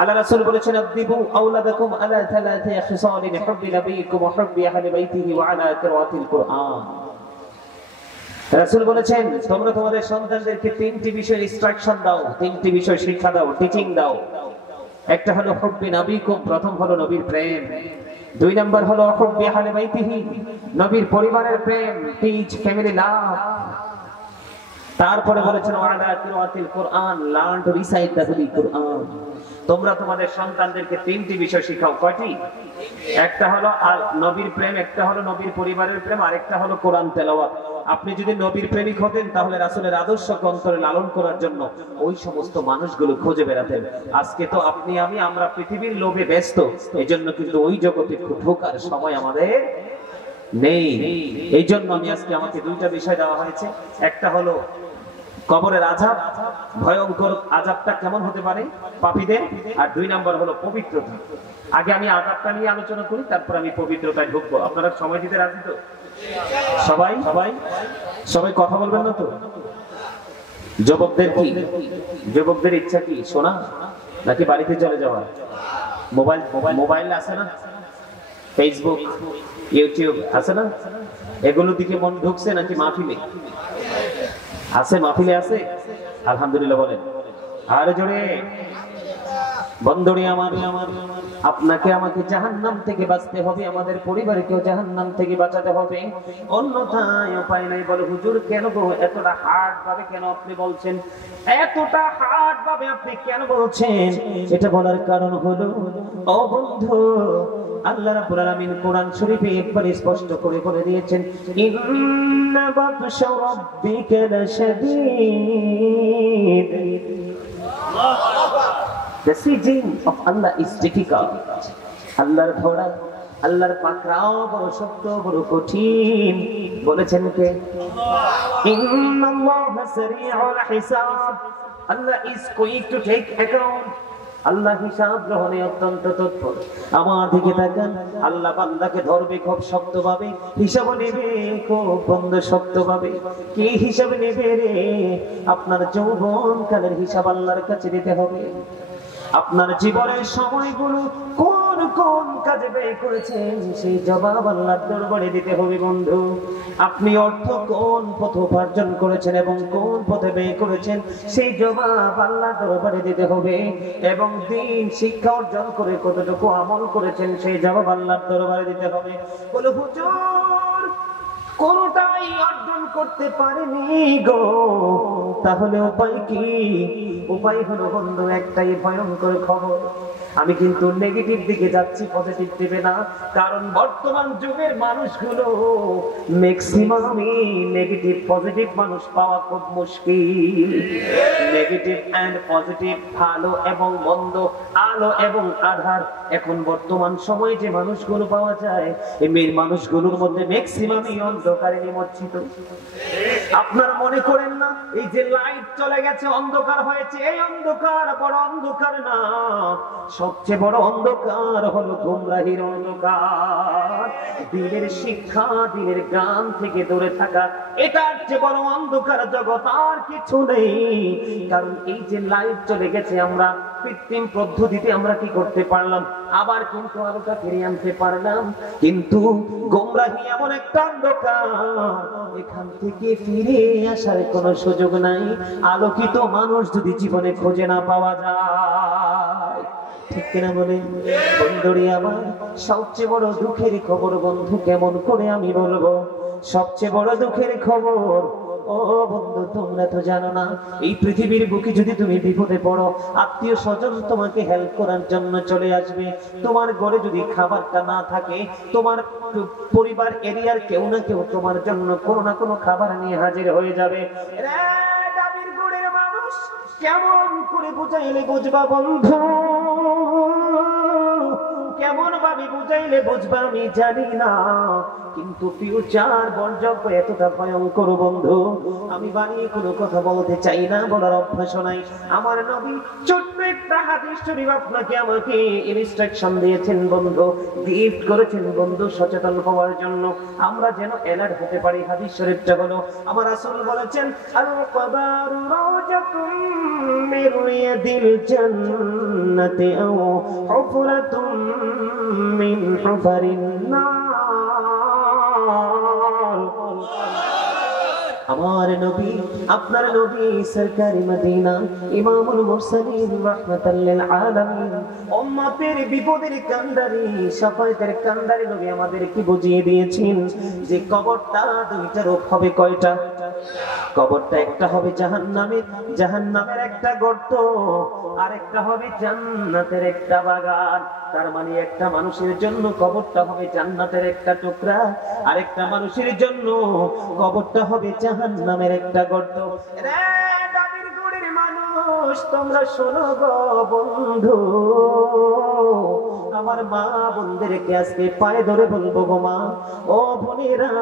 আল্লাহ রাসূল বলেছেন আদিবু আওলাদাকুম আলা থালাথি খিসালিন হুব্বি নবিয়িকুম ওয়া হুব্বি আহলি বাইতিহি ওয়া আলা কিরাআতিল কুরআন। রাসূল বলেছেন তোমরা তোমাদের সন্তানদেরকে তিনটি বিষয়ের ইনস্ট্রাকশন দাও, তিনটি বিষয় শিক্ষা দাও, টিচিং দাও। একটা হলো হুব্বি নবিয়িকুম, প্রথম হলো নবীর প্রেম। দুই নাম্বার হলো হুব্বি আহলি বাইতিহি, নবীর পরিবারের প্রেম, টিচ ফ্যামিলি লাভ। তারপরে বলেছেন ওয়া আলা কিরাআতিল কুরআন, learn to recite the holy Quran. তোমরা তোমাদের সন্তানদেরকে তিনটি বিষয় শিখাও। কয়টি? একটা হলো নবীর প্রেম, একটা হলো নবীর পরিবারের প্রেম, আরেকটা হলো কোরআন তেলাওয়াত। আপনি যদি নবীর প্রেমিক হতেন তাহলে রাসূলের আদর্শকে অন্তরে লালন করার জন্য ওই সমস্ত মানুষগুলো খুঁজে বেড়াতেন। আজকে তো আপনি আমরা পৃথিবীর লোভে ব্যস্ত, এজন্য কিন্তু ওই জগতে ঢোকার সময় আমাদের নেই। এই জন্য আমাকে দুইটা বিষয় দেওয়া হয়েছে। একটা হলো কবরের আযাব, ভয়ঙ্কর আযাবটা কেমন হতে পারে পাপীদের, আর দুই নাম্বার হলো পবিত্রতা। আগে আমি আযাবটা নিয়ে আলোচনা করি, তারপর আমি পবিত্রতায় ঢুকবো। আপনারা সময় দিতে রাজি তো? সবাই সবাই সবাই কথা বলবেন না তো? যুবকদের কি, যুবকদের ইচ্ছা কি শোনা নাকি বাড়িতে চলে যাওয়া? মোবাইল আছে না, ফেসবুক ইউটিউব আছে না, এগুলো দিকে মন ঢুকছে নাকি মাহফিলে আছে? মাহফিলে আছে, আলহামদুলিল্লাহ বলেন। আর জোরে বন্ধুরে আমার, আপনাকে আমাকে জাহান্নাম থেকে বাঁচতে হবে, আমাদের পরিবারকেও জাহান্নাম থেকে বাঁচাতে হবে, অন্যথায় উপায় নাই। বলে হুজুর কেন গো এতটা হার্ড ভাবে কেন আপনি বলছেন, এতটা হার্ড ভাবে আপনি কেন বলছেন? এটা বলার কারণ হলো ও বন্ধু, আল্লাহ রাব্বুল আলামিন কোরআন শরীফে একবার স্পষ্ট করে বলে দিয়েছেন ইন্না বাতশা রাব্বিকা লাশাদীদ। The sieging of Allah is difficult. আল্লাহর ধরা, আল্লাহর পাকড়াও বড় শক্ত, বড় কঠিন। বলেছেন কে? ইন্নাল্লাহা সারিউল হিসাব। Allah is quick to take account. আল্লাহ হিসাব গ্রহণে অত্যন্ত তৎপর। আমার দিকে তাকান, আল্লাহ বান্দাকে ধরবে খুব শক্তভাবে, হিসাব নেবে খুব বন্ধ শক্তভাবে। কি হিসাব নেবে রে? আপনার যৌবন কালের হিসাব আল্লাহর কাছে দিতে হবে। আপনার জীবনের সময়গুলো কোন কোন কাজে ব্যয় করেছেন সেই জবাব আল্লাহর দরবারে দিতে হবে বন্ধু। আপনি অর্থ কোন পথে উপার্জন করেছেন এবং কোন পথে ব্যয় করেছেন সেই জবাব আল্লাহর দরবারে দিতে হবে। এবং দিন শিক্ষা অর্জন করে কতটুকু আমল করেছেন সেই জবাব আল্লাহর দরবারে দিতে হবে। বলে হুজুর কোনটাই অর্জন করতে পারেনি গো, তাহলে উপায় কি? উপায় হলো বন্ধু একটাই, ভয়ঙ্কর খবর। আমি কিন্তু নেগেটিভ দিকে যাচ্ছি, পজিটিভ দিবে না। কারণ বর্তমান যুগের মানুষগুলো ম্যাক্সিমামই নেগেটিভ, পজিটিভ মানুষ পাওয়া খুব মুশকিল। নেগেটিভ এন্ড পজিটিভ, ভালো এবং মন্দ, আলো এবং আধার, এখন বর্তমান সময়ে যে মানুষগুলো পাওয়া যায় এই মানুষগুলোর মধ্যে ম্যাক্সিমামই অন্ধকারে নিমজ্জিত। আপনারা মনে করেন না এই যে লাইট চলে গেছে, অন্ধকার হয়েছে, এই অন্ধকার বড় অন্ধকার না, সবচেয়ে বড় অন্ধকার হলো গোমরাহির অন্ধকার। দিনের শিক্ষা, দিনের জ্ঞান থেকে দূরে থাকা, এটার চেয়ে বড় অন্ধকার জগৎ আর কিছু নেই। কারণ এই যে লাইট চলে গেছে, আমরা কৃত্রিম পদ্ধতিতে আমরা কি করতে পারলাম, আবার কিন্তু আলোটা ফিরিয়ে আনতে পারলাম। কিন্তু গোমরাহি এমন একটা অন্ধকার, এখান থেকে ফিরে আসার কোনো সুযোগ নাই, আলোকিত মানুষ যদি জীবনে খুঁজে না পাওয়া যায়। ঠিক কিনা বলেন বন্ধুরি আমার? সবচেয়ে বড় দুঃখের খবর বন্ধু কেমন করে আমি বলবো, সবচেয়ে বড় দুঃখের খবর ও বন্ধু তোমরা তো জানো না, এই পৃথিবীর বুকে যদি তুমি বিপদে পড়ো, আত্মীয় স্বজন তোমাকে হেল্প করার জন্য চলে আসবে। তোমার ঘরে যদি খাবারটা না থাকে, তোমার পরিবার এরিয়ার কেউ না কেউ তোমার জন্য কোনো না কোনো খাবার নিয়ে হাজির হয়ে যাবে। দাবির গড়ের মানুষ কেমন করে বুঝাইলে বুঝবা বন্ধু, কেমন ভাবে বুঝাইলে বুঝবা আমি জানি না। কিন্তু ফিউচার বর্জক এতটা ভয়ঙ্কর বন্ধু, আমি বানিয়ে কোনো কথা বলতে চাই না, বলার অভ্যাস নাই। আমার নবী ছোট্ট একটা হাদিস শরীফ আপনাকে আমাকে ইনস্ট্রাকশন দিয়েছেন বন্ধু, গিফট করেছেন বন্ধু, সচেতন হওয়ার জন্য, আমরা যেন অ্যালার্ট হতে পারি। হাদিস শরীফটা হলো, আমার রাসূল বলেছেন, আল কবারু রাওজাতুম মিন রিয়াদিল জান্নাতি আও হুফরাতুম মিন হুফারিন নার। আমার নবী, আপনার নবী সরকারি মদিনা ইমামুল মুরসালিন রাহমাতাল লিল আলামিন, উম্মতের বিপদের কান্ডারি, শাফায়াতের কান্ডারি নবী আমাদেরকে বুঝিয়ে দিয়েছেন যে কবরটা দুইটা রূপ হবে। কয়টা? কবরটা একটা হবে জাহান্নামের একটা গর্ত, আর একটা হবে জান্নাতের একটা বাগান। তার মানে একটা মানুষের জন্য কবরটা হবে জান্নাতের একটা টুকরা, আর একটা মানুষের জন্য কবরটা হবে জাহান্নামের একটা গর্ত। রে দাবির গুড়ির মানুষ, তোমরা শোনো গো বন্ধু, আমার মা বোনদেরকে আজকে পায়ে ধরে বলবো গো মা, ও বোনেরা,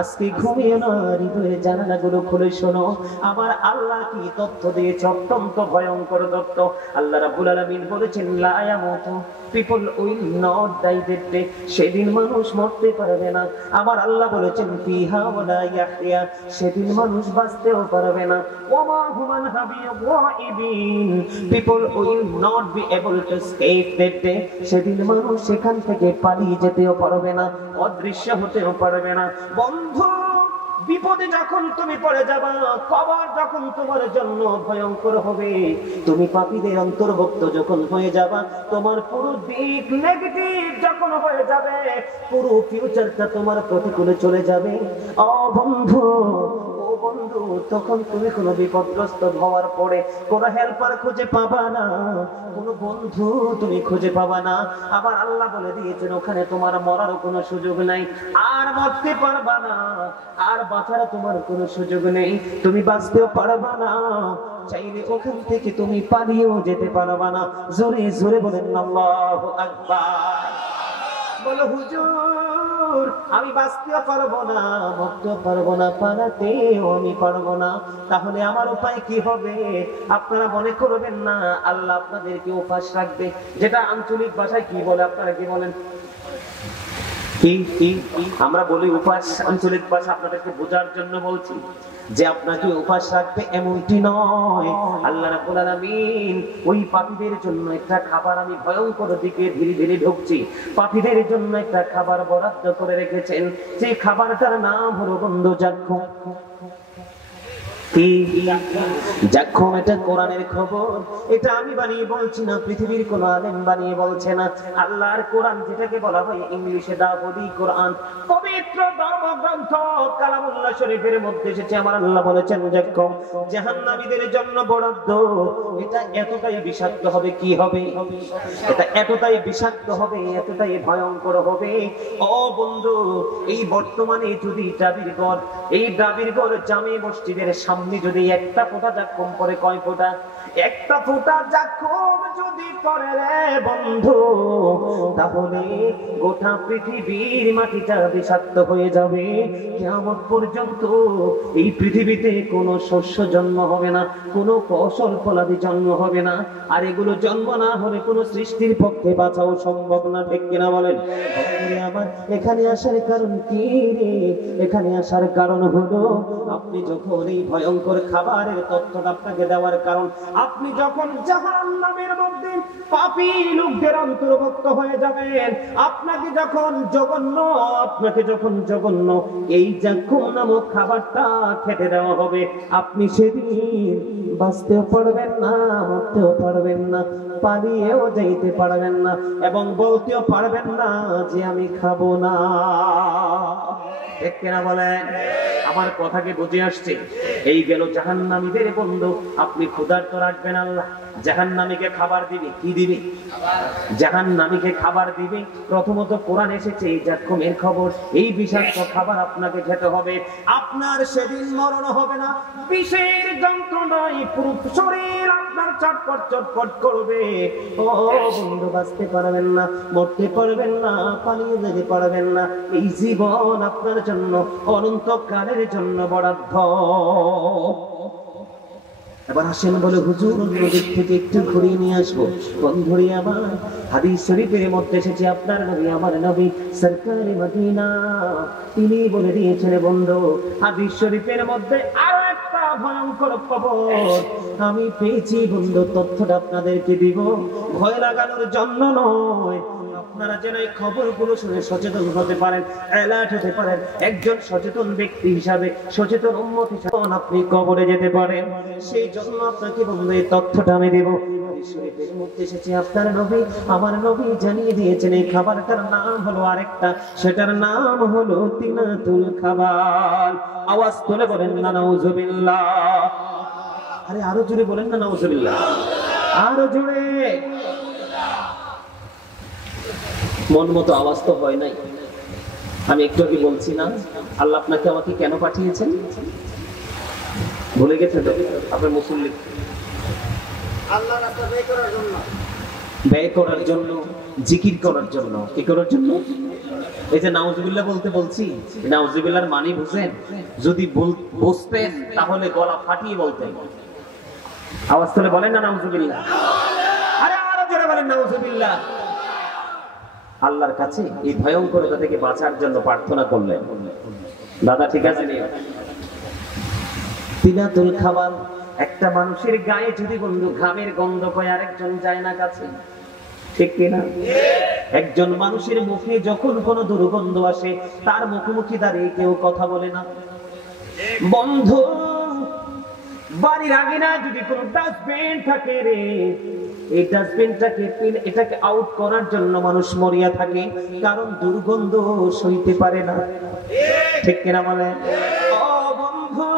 আজকে ঘুমিয়ে না, হৃদয়ের জানালাগুলো খুলে শোনো, আমার আল্লাহ কি তথ্য দিয়েছে, অত্যন্ত ভয়ঙ্কর তথ্য। আল্লাহ রাব্বুল আলামিন বলেছেন, লা ইয়ামুতু, people will not die that day, সেদিন মানুষ মরতে পারবে না। আমার আল্লাহ বলেছেন, ফিহা ওয়ালা ইয়াহইয়া, সেদিন মানুষ বাঁচতেও পারবে না। ওয়া হুমান হাবিয়ুন, people will not be able to escape that day, সেদিন মানুষ সেখান থেকে পালিয়ে যেতেও পারবে না, অদৃশ্য হতেও পারবে না। বন্ধু, বিপদে যখন তুমি পড়ে যাবা, কবর যখন তোমার জন্য ভয়ঙ্কর হবে, তুমি পাপীদের অন্তর্ভুক্ত যখন হয়ে যাবা, তোমার পুরো দিক নেগেটিভ যখন হয়ে যাবে, পুরো ফিউচারটা তোমার প্রতিকূলে চলে যাবে, ও বন্ধু, বন্ধু, তখন তুমি কোনো বিপদগ্রস্ত হওয়ার পরে কোনো হেল্পার খুঁজে পাবা না, কোনো বন্ধু তুমি খুঁজে পাবা না। আবার আল্লাহ বলে দিয়েছেন, ওখানে তোমার মরারও কোনো সুযোগ নাই, আর মরতে পারবা না, আর বাঁচার তোমার কোনো সুযোগ নেই, তুমি বাঁচতেও পারবা না, চাইলে ওখান থেকে তুমি পালিয়েও যেতে পারবা না। জোরে জোরে বলেন আল্লাহু আকবার। বলো, হুজুর, আমি বাঁচতেও পারবো না, মরতেও পারবো না, পালাতেও আমি পারবো না, তাহলে আমার উপায় কি হবে? আপনারা মনে করবেন না আল্লাহ আপনাদেরকে উপাস রাখবে, যেটা আঞ্চলিক ভাষায় কি বলে, আপনারা কি বলেন? আমরা বলি উপাস, আঞ্চলিক ভাষা আপনাদেরকে বোঝার জন্য বলছি যে আপনাকে উপাস রাখবে এমনটি নয়। আল্লাহ রাব্বুল আলামিন ওই পাপীদের জন্য একটা খাবার, আমি ভয়ঙ্কর দিকে ধীরে ধীরে ঢুকছি, পাপীদের জন্য একটা খাবার বরাদ্দ করে রেখেছেন, সেই খাবারটার নাম হলো বন্ধু জাক্কুম। জাক্কুম, এটা কোরআনের খবর, এটা আমি বানিয়ে বলছি না, পৃথিবীর কোন আলেম বানিয়ে বলছে না, আল্লাহর কোরআন, যেটাকে বলা হয় ইংলিশে দাওয়াতি কোরআন, পবিত্র ধর্মগ্রন্থ কালামুল্লাহ শরীফের মধ্যে এসেছে। আমার আল্লাহ বলেছেন জাক্কুম জাহান্নামীদের জন্য বরাদ্দ। এটা এতটাই বিষাক্ত হবে, কি হবে? এটা এতটাই বিষাক্ত হবে, এতটাই ভয়ঙ্কর হবে। ও বন্ধু, এই বর্তমানে যদি ডাবিরগড়, এই ডাবিরগড় জামে মসজিদের সামনে যদি একটা ফোঁটা জাক্কুম পড়ে, কয় ফোঁটা? একটা ফোঁটা জাক্কুম যদি পড়ে রে বন্ধু, তাহলে গোটা পৃথিবীর মাটিটা বিষাক্ত হয়ে যাবে। কিয়ামত পর্যন্ত এই পৃথিবীতে কোনো শস্য জন্ম হবে না, কোনো ফসল ফলাদি জন্ম হবে না, আর এগুলো জন্ম না হলে কোনো সৃষ্টির পক্ষে বাঁচাও সম্ভব না, ঠিক কিনা বলেন? আমার এখানে আসার কারণ কি রে? এখানে আসার কারণ হলো, আপনি যখন এই ভয়ঙ্কর খাবারের তথ্যটা আপনাকে দেওয়ার কারণ, আপনি যখন জাহান্নামের মধ্যে পাপী লোকদের অন্তর্ভুক্ত হয়ে যাবেন, আপনাকে যখন জঘন্য এই জাক্কুম নামক খাবারটা খেতে দেওয়া হবে, আপনি সেদিন বাঁচতেও পারবেন না, মরতেও পারবেন না, পালিয়েও যাইতে পারবেন না, এবং বলতেও পারবেন না যে আমি খাবো না। ঠিক কিনা বলেন? আমার কথাকে বুঝে আসছে? এই গেল জাহান্নামীদের বন্ধু। আপনি ক্ষুধার্ত রাখবেন, আল্লাহ জাহান্নামীকে খাবার দিবে। কি দিবে? জাহান্নামীকে খাবার দিবে। প্রথমত কোরআন এসেছে এই জাক্কুমের খবর, এই বিষাক্ত খাবার আপনাকে খেতে হবে। আপনার সেদিন মরণ হবে না, বিষের যন্ত্রণায় পুরো শরীর আপনার চটপট চটপট করবে, ও বন্ধু বাঁচতে পারবেন না, মরতে পারবেন না, পালিয়ে যেতে পারবেন না। এই জীবন আপনার জন্য অনন্তকালের জন্য বরাদ্দ। এবার আসেন বলে হুজুর নদীর থেকে একটু ঘুরিয়ে নিয়ে আসবো। বন্ধুরে আমার, হাদিস শরীফের মধ্যে এসেছে আপনার নবী, আমার নবী সরকারে মদিনা, তিনি বলে দিয়েছেন বন্ধু, হাদিস শরীফের মধ্যে আরো একটা ভয়ঙ্কর খবর আমি পেয়েছি বন্ধু, তথ্যটা আপনাদেরকে দিব, ভয় লাগানোর জন্য নয়, আপনারা যেন এই খবরগুলো শুনে সচেতন হতে পারেন, অ্যালার্ট হতে পারেন, একজন সচেতন ব্যক্তি হিসাবে, সচেতন উম্মত হিসাবে আপনি কবরে যেতে পারেন। সেই জন্য আপনাকে বন্ধু এই তথ্যটা আমি দেব। শরীফের মধ্যে এসেছে আপনার নবী, আমার নবী জানিয়ে দিয়েছেন এই খাবারটার নাম হলো আরেকটা, সেটার নাম হলো তিনাতুল খাবার। আওয়াজ তুলে বলেন না নাউজুবিল্লাহ। আরে আরো জোরে বলেন না নাউজুবিল্লাহ, আরো জোরে। মন মতো আওয়াজ তো হয় নাই। আমি একটু আগে বলছি না আল্লাহ আপনাকে আমাকে কেন পাঠিয়েছেন, ভুলে গেছে তো আপনার মুসল্লি? আল্লাহর রাস্তা ব্যয় করার জন্য, জিকির করার জন্য। কি করার জন্য? এই যে নাউজুবিল্লাহ বলতে বলছি, নাউজুবিল্লাহর মানে বুঝেন? যদি বুঝতেন তাহলে গলা ফাটিয়ে বলতেন। আওয়াজ তুলে বলেন না নাউজুবিল্লাহ। আরে আরো জোরে বলেন নাউজুবিল্লাহ। আল্লাহর কাছে এই ভয়ঙ্করতা থেকে বাঁচার জন্য প্রার্থনা করলেন। দাদা ঠিক আছে? তিনাতুল খাবার, একটা মানুষের গায়ে যদি বন্ধু ঘামের গন্ধ পায় আরেকজন যায় না কাছে, ঠিক কিনা? একজন মানুষের মুখে যখন কোনো দুর্গন্ধ আসে তার মুখোমুখি দাঁড়িয়ে কেউ কথা বলে না। বন্ধু বাড়ির আগে না যদি কোনো ডাস্টবিন থাকে রে, এই এটাকে আউট করার জন্য মানুষ মরিয়া থাকে, কারণ দুর্গন্ধ সইতে পারে না, ঠিক কিনা বলে? ও বন্ধু,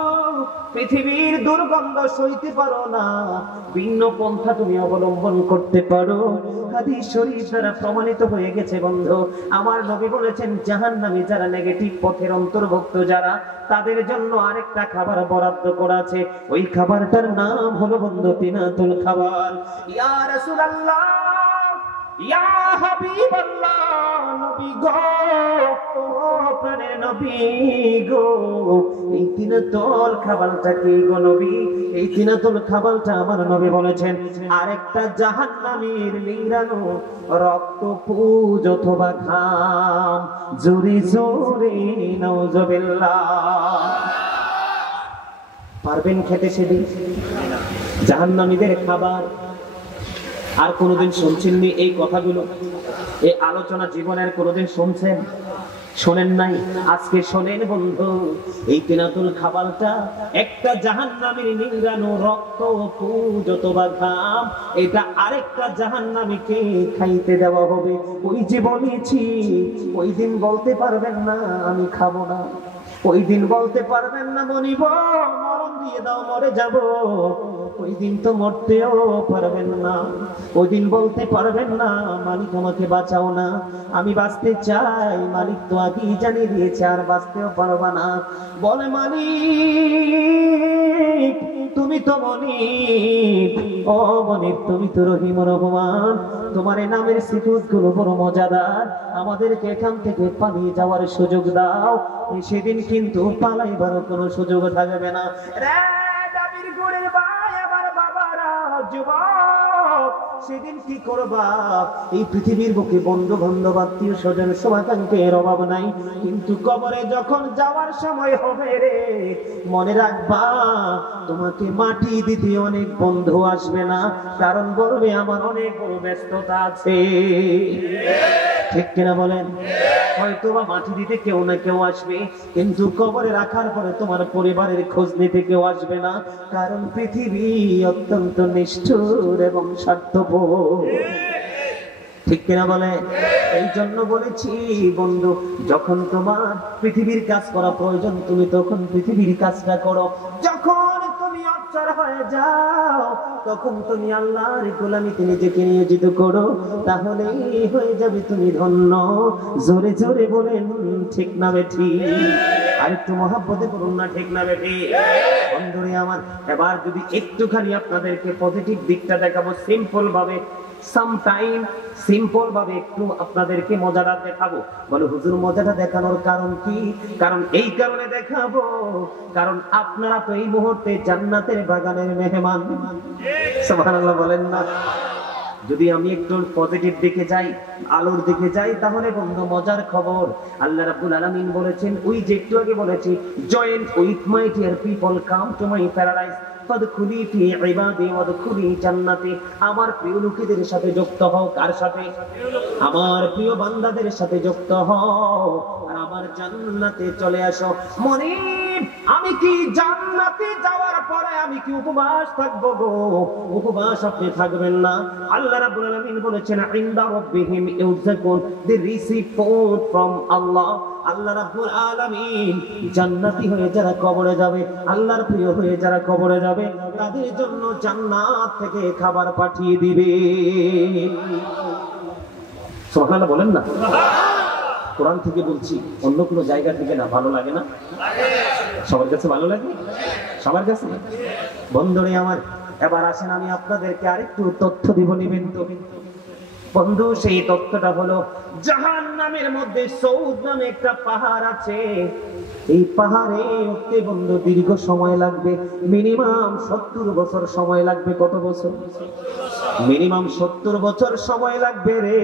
পৃথিবীর দুর্গন্ধ সইতে পারো না, ভিন্ন পন্থা তুমি অবলম্বন করতে পারো। হাদিস শরীফ দ্বারা প্রমাণিত হয়ে গেছে বন্ধু, আমার নবী বলেছেন জাহান্নামী যারা, নেগেটিভ পথের অন্তর্ভুক্ত যারা, তাদের জন্য আরেকটা খাবার বরাদ্দ করা আছে। ওই খাবারটার নাম হলো বন্ধু তিনাতুল খাবার। ইয়া রাসূলুল্লাহ, ইয়া হাবিবাল্লাহ, নবী গো, প্রাণের নবী গো, এই তিনাতুল খাবারটা কি গো নবী? এই তিনাতুল খাবারটা আমার নবী বলেছেন আরেকটা জাহান্নামীর নিংড়ানো রক্ত, পুজ অথবা ঘাম। জোরে জোরে নাউজুবিল্লাহ। পারবেন খেতে সেদিন জাহান্নামীদের খাবার? আর কোনোদিন শুনছেননি এই কথাগুলো? এই আলোচনা জীবনের কোনোদিন শুনছেন? শোনেন নাই? আজকে শোনেন বন্ধু, এই তিনাতুল খাবারটা একটা জাহান্নামীর নিংড়ানো রক্ত, পুজ অথবা ঘাম, এটা আরেকটা জাহান্নামীকে খাইতে দেওয়া হবে। ওই যে বলেছি, ওই দিন বলতে পারবেন না আমি খাবো না, ওই দিন বলতে পারবেন না মনিব মরণ দিয়ে দাও মরে যাব, ওই দিন তো মরতেও পারবেন না, ওই দিন বলতে পারবেন না মালিক আমাকে বাঁচাও না, আমি বাঁচতে চাই, মালিক তো আগেই জানিয়ে দিয়েছে আর বাঁচতেও পারবা না। বলে মালিক তুমি তো মনিব, ও মনিব তুমি তো রহিম রহমান, তোমার এই নামের সিফাত গুলো বড় মজাদার, আমাদেরকে এখান থেকে পালিয়ে যাওয়ার সুযোগ দাও। সেদিন কিন্তু পালাইবার কোনো সুযোগ থাকবে না। রে দাবির গোড়ের ভাই আমার বাবারা, যুবক সেদিন কি করবা? এই পৃথিবীর বুকে বন্ধু বান্ধব আত্মীয় স্বজন শুভাকাঙ্ক্ষের অভাব নাই, কিন্তু কবরে যখন যাওয়ার সময় হবে রে, মনে রাখবা তোমাকে মাটি দিতে অনেক বন্ধু আসবে না, কারণ বলবে আমার অনেক বড় ব্যস্ততা আছে, ঠিক কিনা বলেন? হয়তো বা মাটি দিতে কেউ না কেউ আসবে, কিন্তু কবরে রাখার পরে তোমার পরিবারের খোঁজ নিতে কেউ আসবে না, কারণ পৃথিবী অত্যন্ত নিষ্ঠুর এবং স্বার্থপর, ঠিক কিনা বলে? এই জন্য বলেছি বন্ধু, যখন তোমার পৃথিবীর কাজ করা প্রয়োজন তুমি তখন পৃথিবীর কাজটা করো, যখন তুমি অগ্রসর হয়ে যাও, তখন তুমি আল্লাহর গোলামিতে নিজেকে নিয়োজিত করো, তাহলেই হয়ে যাবে তুমি ধন্য। জোরে জোরে বলেন ঠিক না বেঠি? আর একটু মহব্বতে বলুন না ঠিক না বেঠি? বন্ধুরে আমার, এবার যদি একটুখানি আপনাদেরকে পজিটিভ দিকটা দেখাবো সিম্পল ভাবে, সামটাইম সিম্পল ভাবে একটু আপনাদেরকে মজাটা দেখাবো। বলে হুজুর মজাটা দেখানোর কারণ কি? কারণ এই কারণে দেখাবো, কারণ আপনারা তো এই মুহূর্তে জান্নাতের বাগানের মেহমান। সুবহানাল্লাহ বলেন না? যদি আমি একটু পজিটিভ দিকে যাই, আলোর দিকে যাই, তাহলে বন্ধু মজার খবর, আল্লাহ রাব্বুল আলামিন বলেছেন, ওই যে একটু আগে বলেছি, join with my dear people, come to my paradise ফাদখুলি ফি ইবাদি ওয়াদখুলি জান্নাতি। আমার প্রিয় লোকেদের সাথে যুক্ত হও। কার সাথে? আমার প্রিয় বান্দাদের সাথে যুক্ত হও আর আমার জান্নাতে চলে আসো। মনিব, আমি কি জান্নাতে যাওয়ার পরে আমি কি উপবাস থাকবো গো? উপবাস আপনি থাকবেন না। আল্লাহ রাব্বুল আলামিন বলেছেন, ইনদা রাব্বিহিম ইউযাকুন, দে রিসিভ ফুড ফ্রম আল্লাহ। আল্লাহ রাব্বুল আলামিন জান্নাতি হয়ে যারা কবরে যাবে, আল্লাহর প্রিয় হয়ে যারা কবরে যাবে, তাদের জন্য জান্নাত থেকে খাবার পাঠিয়ে দিবে। সুবহানাল্লাহ বলেন না? কোরআন থেকে বলছি, অন্য কোনো জায়গা থেকে না। ভালো লাগে না? সবার কাছে ভালো লাগে? সবার কাছে? বন্ধুরে আমার, এবার আসেন আমি আপনাদেরকে আরেকটু তথ্য দিব, নিবেন তো বন্ধু? সেই তথ্যটা হলো, জাহান্নামের মধ্যে সৌদ নামে একটা পাহাড় আছে। এই পাহাড়ে উঠতে বন্ধু দীর্ঘ সময় লাগবে, মিনিমাম 70 বছর সময় লাগবে। কত বছর? মিনিমাম 70 বছর সময় লাগবে রে।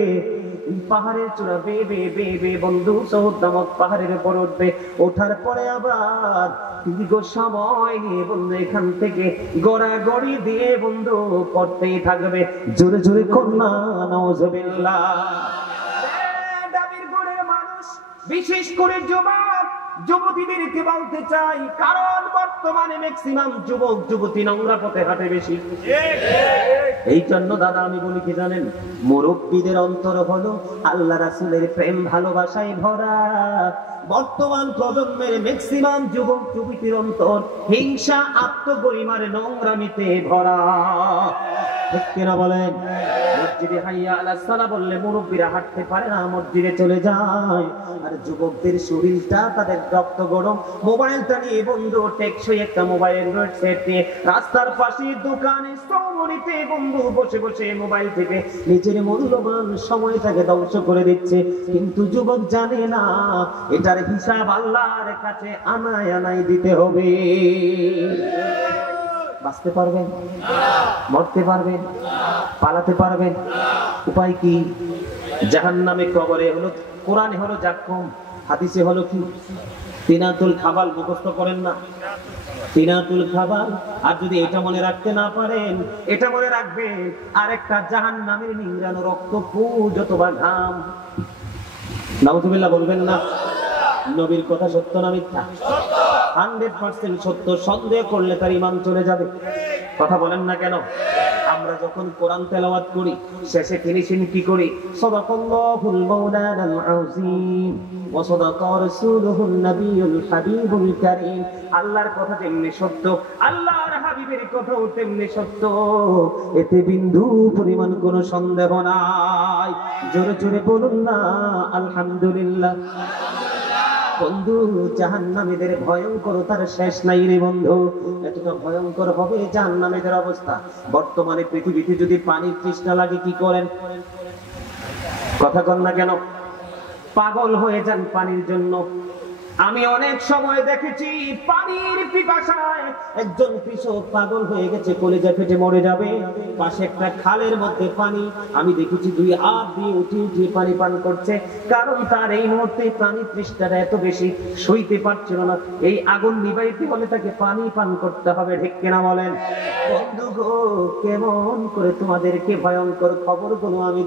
পাহাড়ের চূড়া বেয়ে বেয়ে বেয়ে বেয়ে বন্ধু সৌদ নামক পাহাড়ের উপর উঠবে। ওঠার পরে আবার দীর্ঘ সময় নিয়ে বন্ধু এখান থেকে গড়াগড়ি দিয়ে বন্ধু করতেই থাকবে। জোরে জোরে কন্যা নাউজুবিল্লাহ। দাবির গুণের মানুষ, বিশেষ করে যুবক যুবতীদেরকে বলতে চাই, কারণ বর্তমানে ম্যাক্সিমাম যুবক যুবতী নোংরা পথে হাঁটে বেশি। এই জন্য দাদা আমি বলি কি জানেন, মুরব্বীদের অন্তর হলো আল্লাহ রাসূলের প্রেম ভালোবাসায় ভরা। বর্তমান প্রজন্মের ম্যাক্সিমাম যুবক যুবতীর অন্তর হিংসা, আত্মগরিমার নোংরামিতে ভরা। ঠিক কিনা বলেন? মসজিদে হাইয়া আলাস সালাহ বললে মুরব্বীরা হাঁটতে পারে না, মসজিদে চলে যায়। আর যুবকদের শরীরটা, তাদের রক্ত গরম, মোবাইলটা নিয়ে বন্ধু টেকসই একটা মোবাইল সেট নিয়ে রাস্তার পাশে দোকানে সৌমনিতে বন্ধু বসে বসে মোবাইল থেকে নিজের মূল্যবান সময়টাকে ধ্বংস করে দিচ্ছে। কিন্তু যুবক জানে না এটার হিসাব আল্লাহর কাছে আনায় আনায় দিতে হবে। বাঁচতে পারবেন? মরতে পারবেন? পালাতে পারবেন? উপায় কি? জাহান্নামে কবরে হলো, কোরআনে হলো জাক্কুম, হাদিসে হলো কি? তিনাতুল খাবাল। মুখস্থ করেন না? তিনাতুল খাবাল। আর যদি এটা মনে রাখতে না পারেন, এটা মনে রাখবেন, আরেকটা জাহান্নামের নিংড়ানো রক্ত, পুজ অথবা ঘাম। নাউজুবিল্লাহ বলবেন না? নবীর কথা সত্য না মিথ্যা? 100% সত্য। সন্দেহ করলে তার ঈমান চলে যাবে। কথা বলেন না কেন? আমরা যখন কোরআন তেলাওয়াত করি, শেষে ফিনিশিং কি করি? সাদাকাল্লাহুল মাওলানাল আযীম ওয়া সাদাকা রাসূলুহুন নবিয়ুল হাবিবুল কারীম। আল্লাহর কথা যেমনি সত্য, আল্লাহর হাবিবের কথাও তেমনি সত্য, এতে বিন্দু পরিমাণ কোনো সন্দেহ নাই। জোরে জোরে বলুন না আলহামদুলিল্লাহ। বন্ধু, জাহান্নামীদের ভয়ঙ্করতার শেষ নাই রে বন্ধু। এতটা ভয়ঙ্কর হবে জাহান্নামীদের অবস্থা। বর্তমানে পৃথিবীতে যদি পানির তৃষ্ণা লাগে কি করেন? কথা কন না কেন? পাগল হয়ে যান পানির জন্য। আমি অনেক সময় দেখেছি পানির পিপাসায় একজন কৃষক পাগল হয়ে গেছে, কলেজা ফেটে মরে যাবে। পাশে একটা খালের মধ্যে পানি, আমি দেখেছি 2 হাত দিয়ে উঠে উঠে পানি পান করছে, কারণ তার এই মুহূর্তে পানির তৃষ্ণাটা এত বেশি, সইতে পারছিল না। এই আগুন নিভাইতে হলে তাকে পানি পান করতে হবে। ঠিক কিনা বলেন? বন্ধু গো, কেমন করে তোমাদেরকে ভয়ঙ্কর খবরগুলো আমি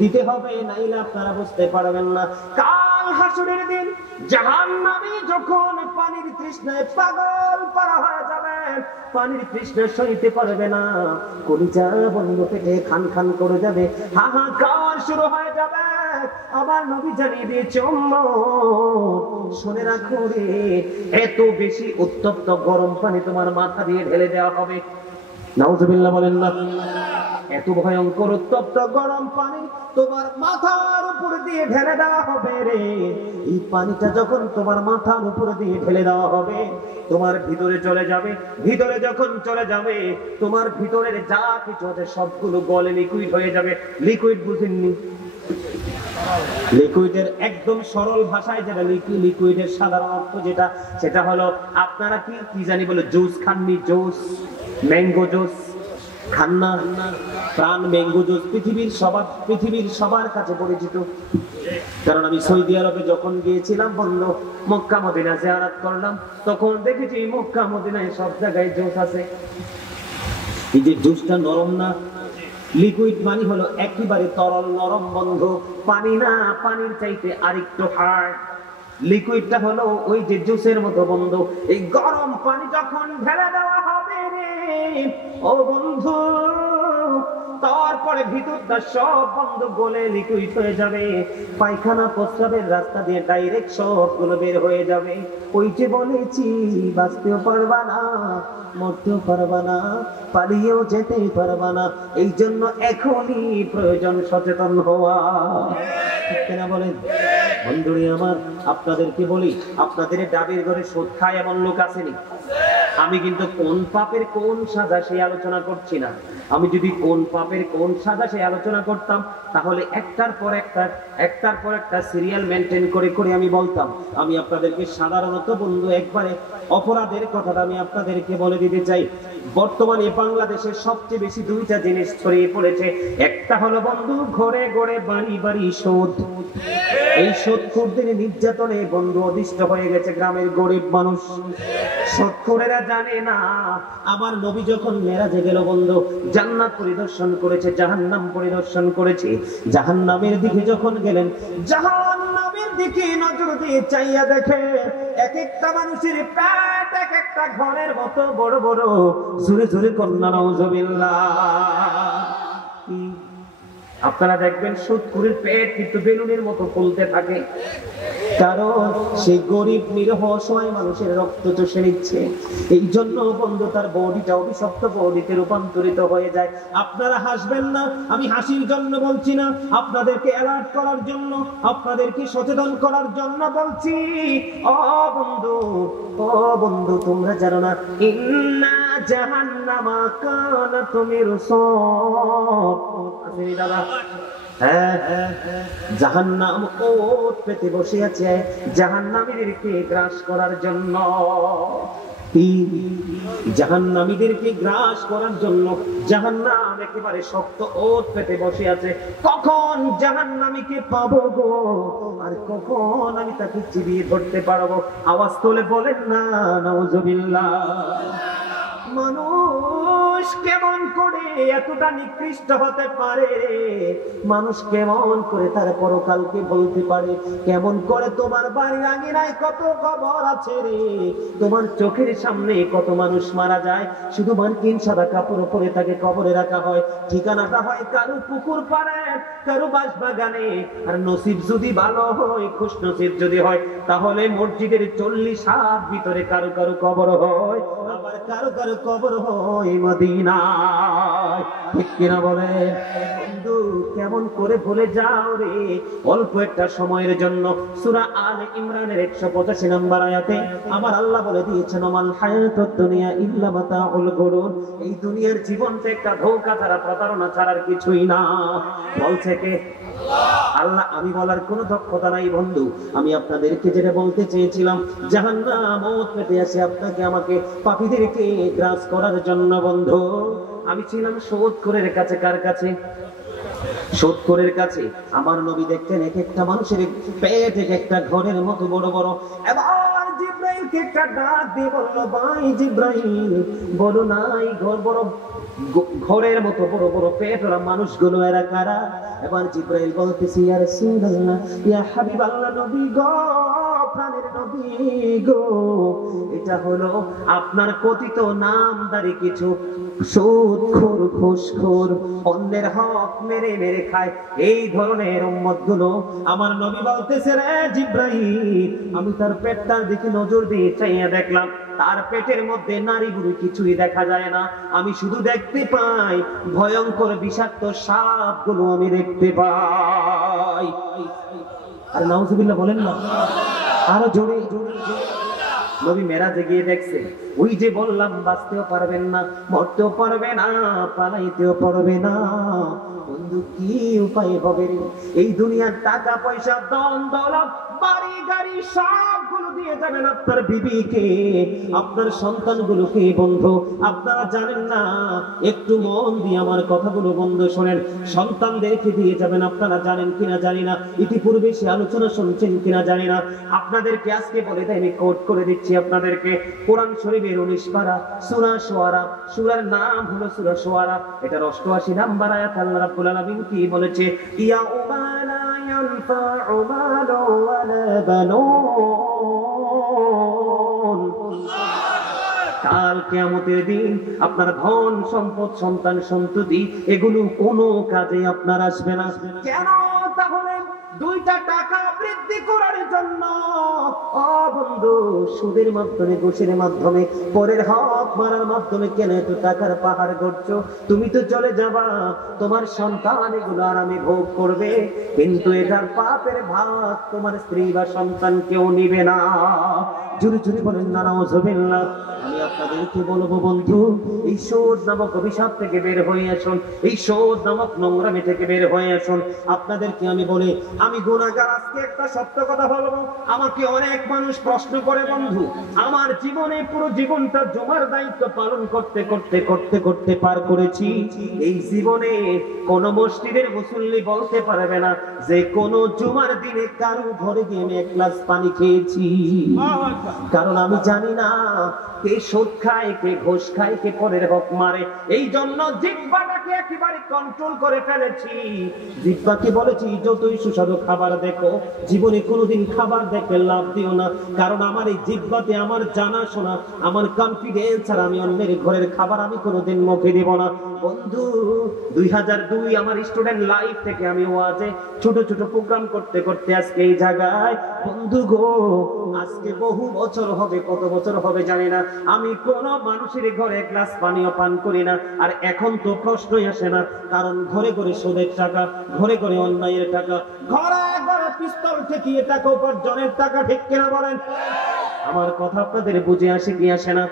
দিতে হবে, নাইলে আপনারা বুঝতে পারবেন না। কাল হাসরের দিন জাহান্নামী যখন পানির তৃষ্ণায় পাগল পারা হয়ে যাবে, পানির তৃষ্ণা সইতে পারবে না, কলিজা বন্ধ পেটে খান খান করে যাবে, হাহাকার শুরু হয়ে যাবে। আমার নবী জানিয়ে দিয়েছে শুনে রাখো রে, এত বেশি উত্তপ্ত গরম পানি তোমার মাথা দিয়ে ঢেলে দেওয়া হবে। নাউজুবিল্লাহ বলেন না। এত ভয়ঙ্কর উত্তপ্ত গরম পানি তোমার মাথার উপর দিয়ে ঢেলে দেওয়া হবে রে। এই পানিটা যখন তোমার মাথার উপর দিয়ে ঢেলে দেওয়া হবে, তোমার ভিতরে চলে যাবে। ভিতরে যখন চলে যাবে, তোমার ভিতরের যা কিছু আছে সবগুলো গলে লিকুইড হয়ে যাবে। লিকুইড বুঝেননি? লিকুইডের একদম সরল ভাষায় যেটা লিকুইডের সাধারণ অর্থ যেটা, সেটা হলো আপনারা কি জানি বলে জুস খাননি? জুস, ম্যাঙ্গো জুস খান না? প্রাণ ম্যাঙ্গো জুস পৃথিবীর সবার কাছে পরিচিত। কারণ আমি সৌদি আরবে যখন গিয়েছিলাম বললো, মক্কা মদিনা জিয়ারত করলাম, তখন দেখেছি মক্কা মদিনায় সব জায়গায় জুস আছে। এই যে জুসটা নরম না, লিকুইড পানি হলো একেবারে তরল নরম বন্ধু, পানি না, পানির চাইতে আরেকটু হার্ড। লিকুইডটা হলো ওই যে জুসের মতো বন্ধু। এই গরম পানি যখন ঢেলে দেওয়া হবে রে ও বন্ধু, তারপরে ভিতরটা সব বন্ধ গলে লিকুইড হয়ে যাবে। পায়খানা প্রস্রাবের রাস্তা দিয়ে ডাইরেক্ট সবগুলো বের হয়ে যাবে। ওই যে বলেছি, বাঁচতেও পারবা না, মরতেও পারবা না, পালিয়েও যেতে পারবা না। এই জন্য এখনই প্রয়োজন সচেতন হওয়া। ঠিক কিনা বলেন বন্ধুরে আমার? আপনাদেরকে বলি, আপনাদের ডাবের ঘরে সুদ খায় এমন লোক আসেনি? আমি কিন্তু কোন পাপের কোন সাজা সেই আলোচনা করছি না। আমি যদি কোন পাপের কোন সাজা সেই আলোচনা করতাম, তাহলে একটার পর একটা সিরিয়াল মেনটেন করে করে আমি বলতাম। আমি আপনাদেরকে সাধারণত বন্ধু একবারে অপরাধের কথাটা আমি আপনাদেরকে বলে দিতে চাই। বর্তমানে বাংলাদেশের সবচেয়ে বেশি দুইটা জিনিস ছড়িয়ে পড়েছে। একটা হলো বন্ধু ঘরে ঘরে বাড়ি বাড়ি সুদ। এই সুদখোরদের নির্যাতনে বন্ধু অতিষ্ঠ হয়ে গেছে গ্রামের গরিব মানুষ। সুদখোরেরা জানে না আমার নবী যখন মেরাজে গেল বন্ধু, জান্নাত পরিদর্শন করেছে, জাহান্নাম পরিদর্শন করেছে। জাহান্নামের দিকে যখন গেলেন, জাহান্নামের দিকে নজর দিয়ে চাইয়া দেখে এক একটা মানুষের পেট এক একটা ঘরের মতো বড় বড়। জোরে জোরে কন্যা নাউজুবিল্লাহ। আপনারা দেখবেন সুদখোরের পেট কিন্তু বেলুনের মতো ফুলতে থাকে, কারণ সেই গরিব নিরহ অসহায় মানুষের রক্ত চষে নিচ্ছে। এই জন্য বন্ধু তার বডিটা অভিশপ্ত বডিতে রূপান্তরিত হয়ে যায়। আপনারা হাসবেন না, আমি হাসির জন্য বলছি না, আপনাদেরকে অ্যালার্ট করার জন্য, আপনাদেরকে সচেতন করার জন্য বলছি। ও বন্ধু তোমরা জানো না, ইন্না জাহান্নামা কানাত মিরসাদ। আসেনি দাদা? জাহান্নাম ওট পেতে বসে আছে জাহান্নামীদেরকে গ্রাস করার জন্য। জাহান্নামীদেরকে গ্রাস করার জন্য জাহান্নাম একেবারে শক্ত ওট পেতে বসে আছে। কখন জাহান্নামীকে পাবো গো, আর কখন আমি তাকে চিবিয়ে ধরতে পারবো? আওয়াজ তোলে বলেন না নাউজুবিল্লাহ। মানুষ কেমন করে এতটা নিকৃষ্ট হতে পারে? মানুষ কেমন করে তার পরকালকে বলতে পারে? কেমন করে তোমার বাড়ির আঙিনায় কত কবর আছে রে, তোমার চোখের সামনে কত মানুষ মারা যায়, শুধু মার্কিন সাদা কাপড় পরে তাকে কবরে রাখা হয়। ঠিকানাটা হয় কারো পুকুর পাড়ে, কারো বাঁশবাগানে। আর নসিব যদি ভালো হয়, খুশ নসিব যদি হয়, তাহলে মসজিদের 40 হাত ভিতরে কারো কারো কবর হয়, আবার কারো কারো কবর হয় মদিনায়। ঠিক কিনা বলে বন্ধু? কেমন করে ভুলে যাও রে অল্প একটা সময়ের জন্য। সূরা আলে ইমরানের 185 নম্বর আয়াতে আমার আল্লাহ বলে দিয়েছেন, মাল হায়াতুদ দুনিয়া ইল্লা মাতাউল গুরুর। এই দুনিয়ার জীবনটা একটা ধোঁকা ছাড়া, প্রতারণা ছাড়ার কিছুই না। বলছে কে? আল্লাহ। আমি বলার কোনো দক্ষতা নাই বন্ধু। আমি আপনাদেরকে যেটা বলতে চেয়েছিলাম, জাহান্নাম ওট পেতে আসে আপনাকে আমাকে, পাপীদেরকে গ্রাস করার জন্য বন্ধু। আমি ছিলাম সুদখোরের কাছে। কার কাছে? সুদখোরের কাছে। আমার নবী দেখতেন এক একটা মানুষের পেট এক একটা ঘরের মতো বড় বড়। এবার জিবরাইল জিব্রাইলকে একটা ডাক দিয়ে বলল, ভাই জিব্রাইল, বলো না এই বড় ঘরের মতো বড় বড় পেট ওরা মানুষগুলো এরা কারা? এবার জিব্রাইল বলতেছে, ইয়া রাসূলুল্লাহ, ইয়া হাবিবাল্লাহ, নবী গো, প্রাণের নবী গো, এটা হলো আপনার কথিত নামধারী কিছু সুদখোর, ঘুষখোর, অন্যের হক মেরে মেরে খায়, এই ধরনের উম্মত গুলো। আমার নবী বলতেছে, রে জিব্রাইল, আমি তার পেটটার দিকে নজর দিয়ে চাইয়া দেখলাম, তার পেটের মধ্যে নারী বুড়ি কিছুই দেখা যায় না, আমি শুধু দেখতে পাই ভয়ঙ্কর বিষাক্ত সাপ গুলো আমি দেখতে পাই। আর নাউজুবিল্লাহ বলেন না, আরো জোরে জোরে। নবী মেরাজে গিয়ে দেখছে, ওই যে বললাম বাঁচতেও পারবেন না, মরতেও পারবে না, পালাইতেও পারবে না। বন্ধু কি উপায় হবে রে? এই দুনিয়ার টাকা পয়সা, ধন দৌলত, বাড়ি গাড়ি সবগুলো দিয়ে যাবেন আপনার বিবিকে, আপনার সন্তানগুলোকে। বন্ধু আপনারা জানেন না, একটু মন দিয়ে আমার কথাগুলো বন্ধু শোনেন, সন্তানদেরকে দিয়ে যাবেন। আপনারা জানেন কিনা জানি না, ইতিপূর্বে সে আলোচনা শুনছেন কিনা জানি না, আপনাদেরকে আজকে বলে দেয়, আমি কোট করে দিচ্ছি আপনাদেরকে। কোরআন শরীফের 19 পারা সূরা শুআরা, সূরার নাম হলো সূরা শুআরা, এটার 88 নাম্বার আয়াত। আল্লাহ রাব্বুল আলামিন কি বলেছে? ইয়াউমা লা ইয়ানফাউ মালু ওয়ালা বানুন, কাল কিয়ামতের দিন আপনার ধন সম্পদ, সন্তান সন্ততি, এগুলো কোনো কাজে আপনার আসবে না। কেন তাহলে? দুইটা টাকা বৃদ্ধি করার জন্য। ও বন্ধু, সুদের মাধ্যমে, ঘুষের মাধ্যমে, পরের হক মারার মাধ্যমে কেন এত টাকার পাহাড় গড়ছো? তুমি তো চলে যাবা, তোমার সন্তান এগুলো আরামে ভোগ করবে, কিন্তু এটার পাপের ভাগ তোমার স্ত্রী বা সন্তান কেউ নিবে না। জুরি জুরি বলেন না নাউজুবিল্লাহ। আমি আপনাদেরকে বলবো বন্ধু, এই সুদ নামক অভিশাপ থেকে বের হয়ে আসুন, এই সুদ নামক নোংরামি থেকে বের হয়ে আসুন। আপনাদেরকে আমি বলি, আমি গুনাহগার। আজকে একটা সত্য কথা বলবো, আমাকে অনেক মানুষ প্রশ্ন করে, বন্ধু আমার জীবনে পুরো জীবনটা জুমার দায়িত্ব পালন করতে করতে করতে করতে পার করেছি, এই জীবনে কোন মসজিদের মুসল্লি বলতে পারবে না যে কোন জুমার দিনে কারো ঘরে গিয়ে আমি এক গ্লাস পানি খেয়েছি। কারণ আমি জানি না কে সুদ খায়, কে ঘুষ খায়, কে পরের হক মারে। এই জন্য জিহ্বাটাকে একেবারে কন্ট্রোল করে ফেলেছি। জিহ্বাকে বলেছি, যতই সুস্বাদু খাবার দেখো, জীবনে কোনোদিন খাবার দেখে লাভ দিও না, কারণ আমার এই জিহ্বাতে আমার জানাশোনা, আমার কনফিডেন্স, আর আমি অন্যের ঘরের খাবার আমি কোনোদিন মুখে দিব না। বন্ধু 2002 আমার স্টুডেন্ট লাইফ থেকে আমি ওয়াজে ছোট ছোট প্রোগ্রাম করতে করতে আজকে এই জায়গায়, বন্ধু গো, আজকে বহু বছর হবে, কত বছর হবে জানি না, আমি কোন মানুষের ঘরে এক গ্লাস পানিও পান করি না। আর এখন তো প্রশ্নই আসে না, কারণ ঘরে ঘরে সুদের টাকা, ঘরে ঘরে অন্যায়ের টাকা, ঘরে ঘরে পিস্তল ঠেকিয়ে টাকা উপার্জনের টাকা, ঠিক কিনা বলেন? আমার কথা আপনাদের বুঝে আসে কি আসে না?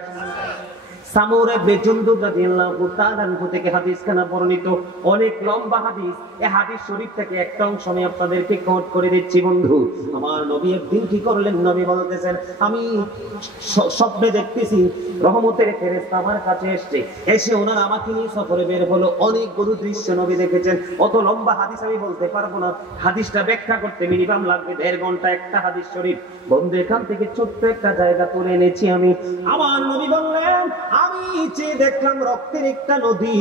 সামুর ইবনে জুনদুব রাদিয়াল্লাহু তাআলা আনহু থেকে হাদিসখানা বর্ণিত, অনেক লম্বা হাদিস। এই হাদিস শরীফ থেকে একটা অংশ আমি আপনাদেরকে কোট করে দিচ্ছি। বন্ধু আমার নবী একদিন কি করলেন, নবী বলতেছেন, আমি স্বপ্নে দেখতেছি রহমতের ফেরেশতা আমার কাছে এসেছে, এসে ওনারা আমাকে নিয়ে সফরে বের হলো। অনেকগুলো দৃশ্য নবী দেখেছেন। অত লম্বা হাদিস আমি বলতে পারবো না, হাদিসটা ব্যাখ্যা করতে মিনিমাম লাগবে 1.5 ঘন্টা একটা হাদিস শরীফ। বন্ধু এখান থেকে ছোট্ট একটা জায়গা তুলে এনেছি আমি। আমার নবী বললেন, আমি চেয়ে দেখলাম রক্তের একটা নদী,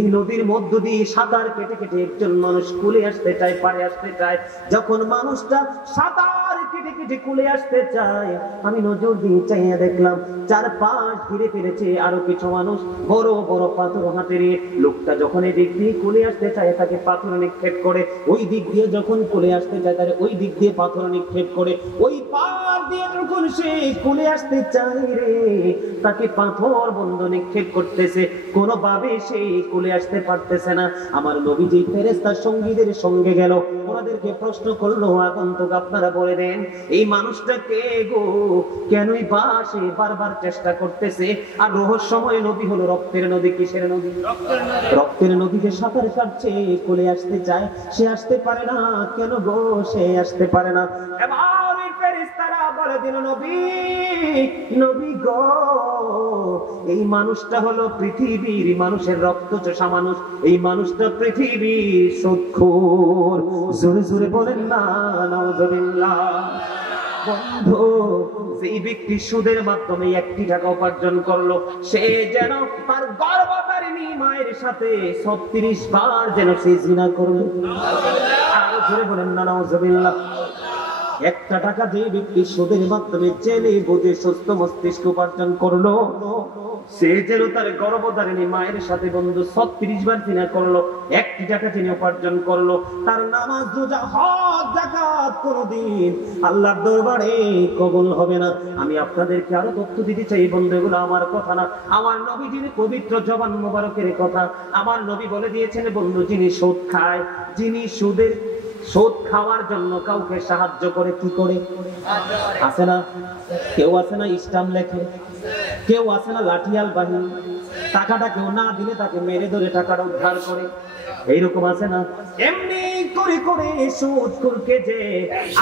এই নদীর মধ্য দিয়ে সাঁতার কেটে কেটে একজন মানুষ কুলে আসতে চায়, পারে আসতে চায়। যখন মানুষটা সাঁতার কেটে কেটে কুলে আসতে চায়, আমি নজর দিয়ে চাইয়া দেখলাম চারপাশ ঘিরে ফেলেছে আরো কিছু মানুষ, বড় বড় পাথর হাতে নিয়ে। লোকটা যখন এই দিক দিয়ে কুলে আসতে চায়, তাকে পাথর নিক্ষেপ করে, ওই দিক দিয়ে যখন কুলে আসতে চায়, তাহলে ওই দিক দিয়ে পাথর নিক্ষেপ করে, ওই পার দিয়ে যখন সে কুলে আসতে চায় রে, তাকে পাথর বন্ধ নিক্ষেপ করতেছে, কোনোভাবে সে কুলে আসতে পারতেছে না। আমার নবীজি ফেরেশতার সঙ্গীদের সঙ্গে গেল, ওনাদেরকে প্রশ্ন করলো, আগন্তুক আপনারা বলে দেন এই মানুষটা কে গো, কেনই বা সে বারবার চেষ্টা করতেছে? আর রহস্যময় নদী হলো রক্তের নদী। কিসের নদী? রক্তের নদীতে সাঁতার কাটছে, কুলে আসতে চায়, সে আসতে পারে না। কেন গো সে আসতে পারে না? এবার ফেরেশতারা বলে দিল, নবী, নবী গো, এই মানুষটা হলো পৃথিবীর মানুষের রক্তচোষা মানুষ, এই মানুষটা পৃথিবীর সুদখোর। জোরে জোরে বলেন না নাউজুবিল্লাহ। বন্ধু যেই ব্যক্তি সুদের মাধ্যমে 1টি টাকা উপার্জন করলো সে যেন তার গর্ভধারিণী মায়ের সাথে 36 বার যেন সে জিনা করলো। আরো জোরে বলেন না নাউজুবিল্লাহ। 1টা টাকা যে ব্যক্তি সুদের মাধ্যমে জেনে বুঝে সুস্থ মস্তিষ্ক উপার্জন করলো সে যেন তার গর্ভধারিণী মায়ের সাথে বন্ধু 36 বার জিনা করলো। 1টি টাকা যিনি উপার্জন করলো তার নামাজ রোজা হজ যাকাত কোনদিন আল্লাহর দরবারে কবুল হবে না। আমি আপনাদেরকে আরো তথ্য দিতে চাই বন্ধু, এগুলো আমার কথা না, আমার নবীজির পবিত্র জবান মোবারকের কথা। আমার নবী বলে দিয়েছেন বন্ধু, যিনি সুদ খায়, যিনি সুদ খাওয়ার জন্য কাউকে সাহায্য করে, কি করে আছে না, কেউ আছে না ইসলাম লেখে, কেউ আছে না লাঠিয়াল বাহিনী, টাকাটা কেউ না দিলে তাকে মেরে ধরে টাকাটা উদ্ধার করে, এইরকম আছে না। এমনি করে করে সুদখোরকে যে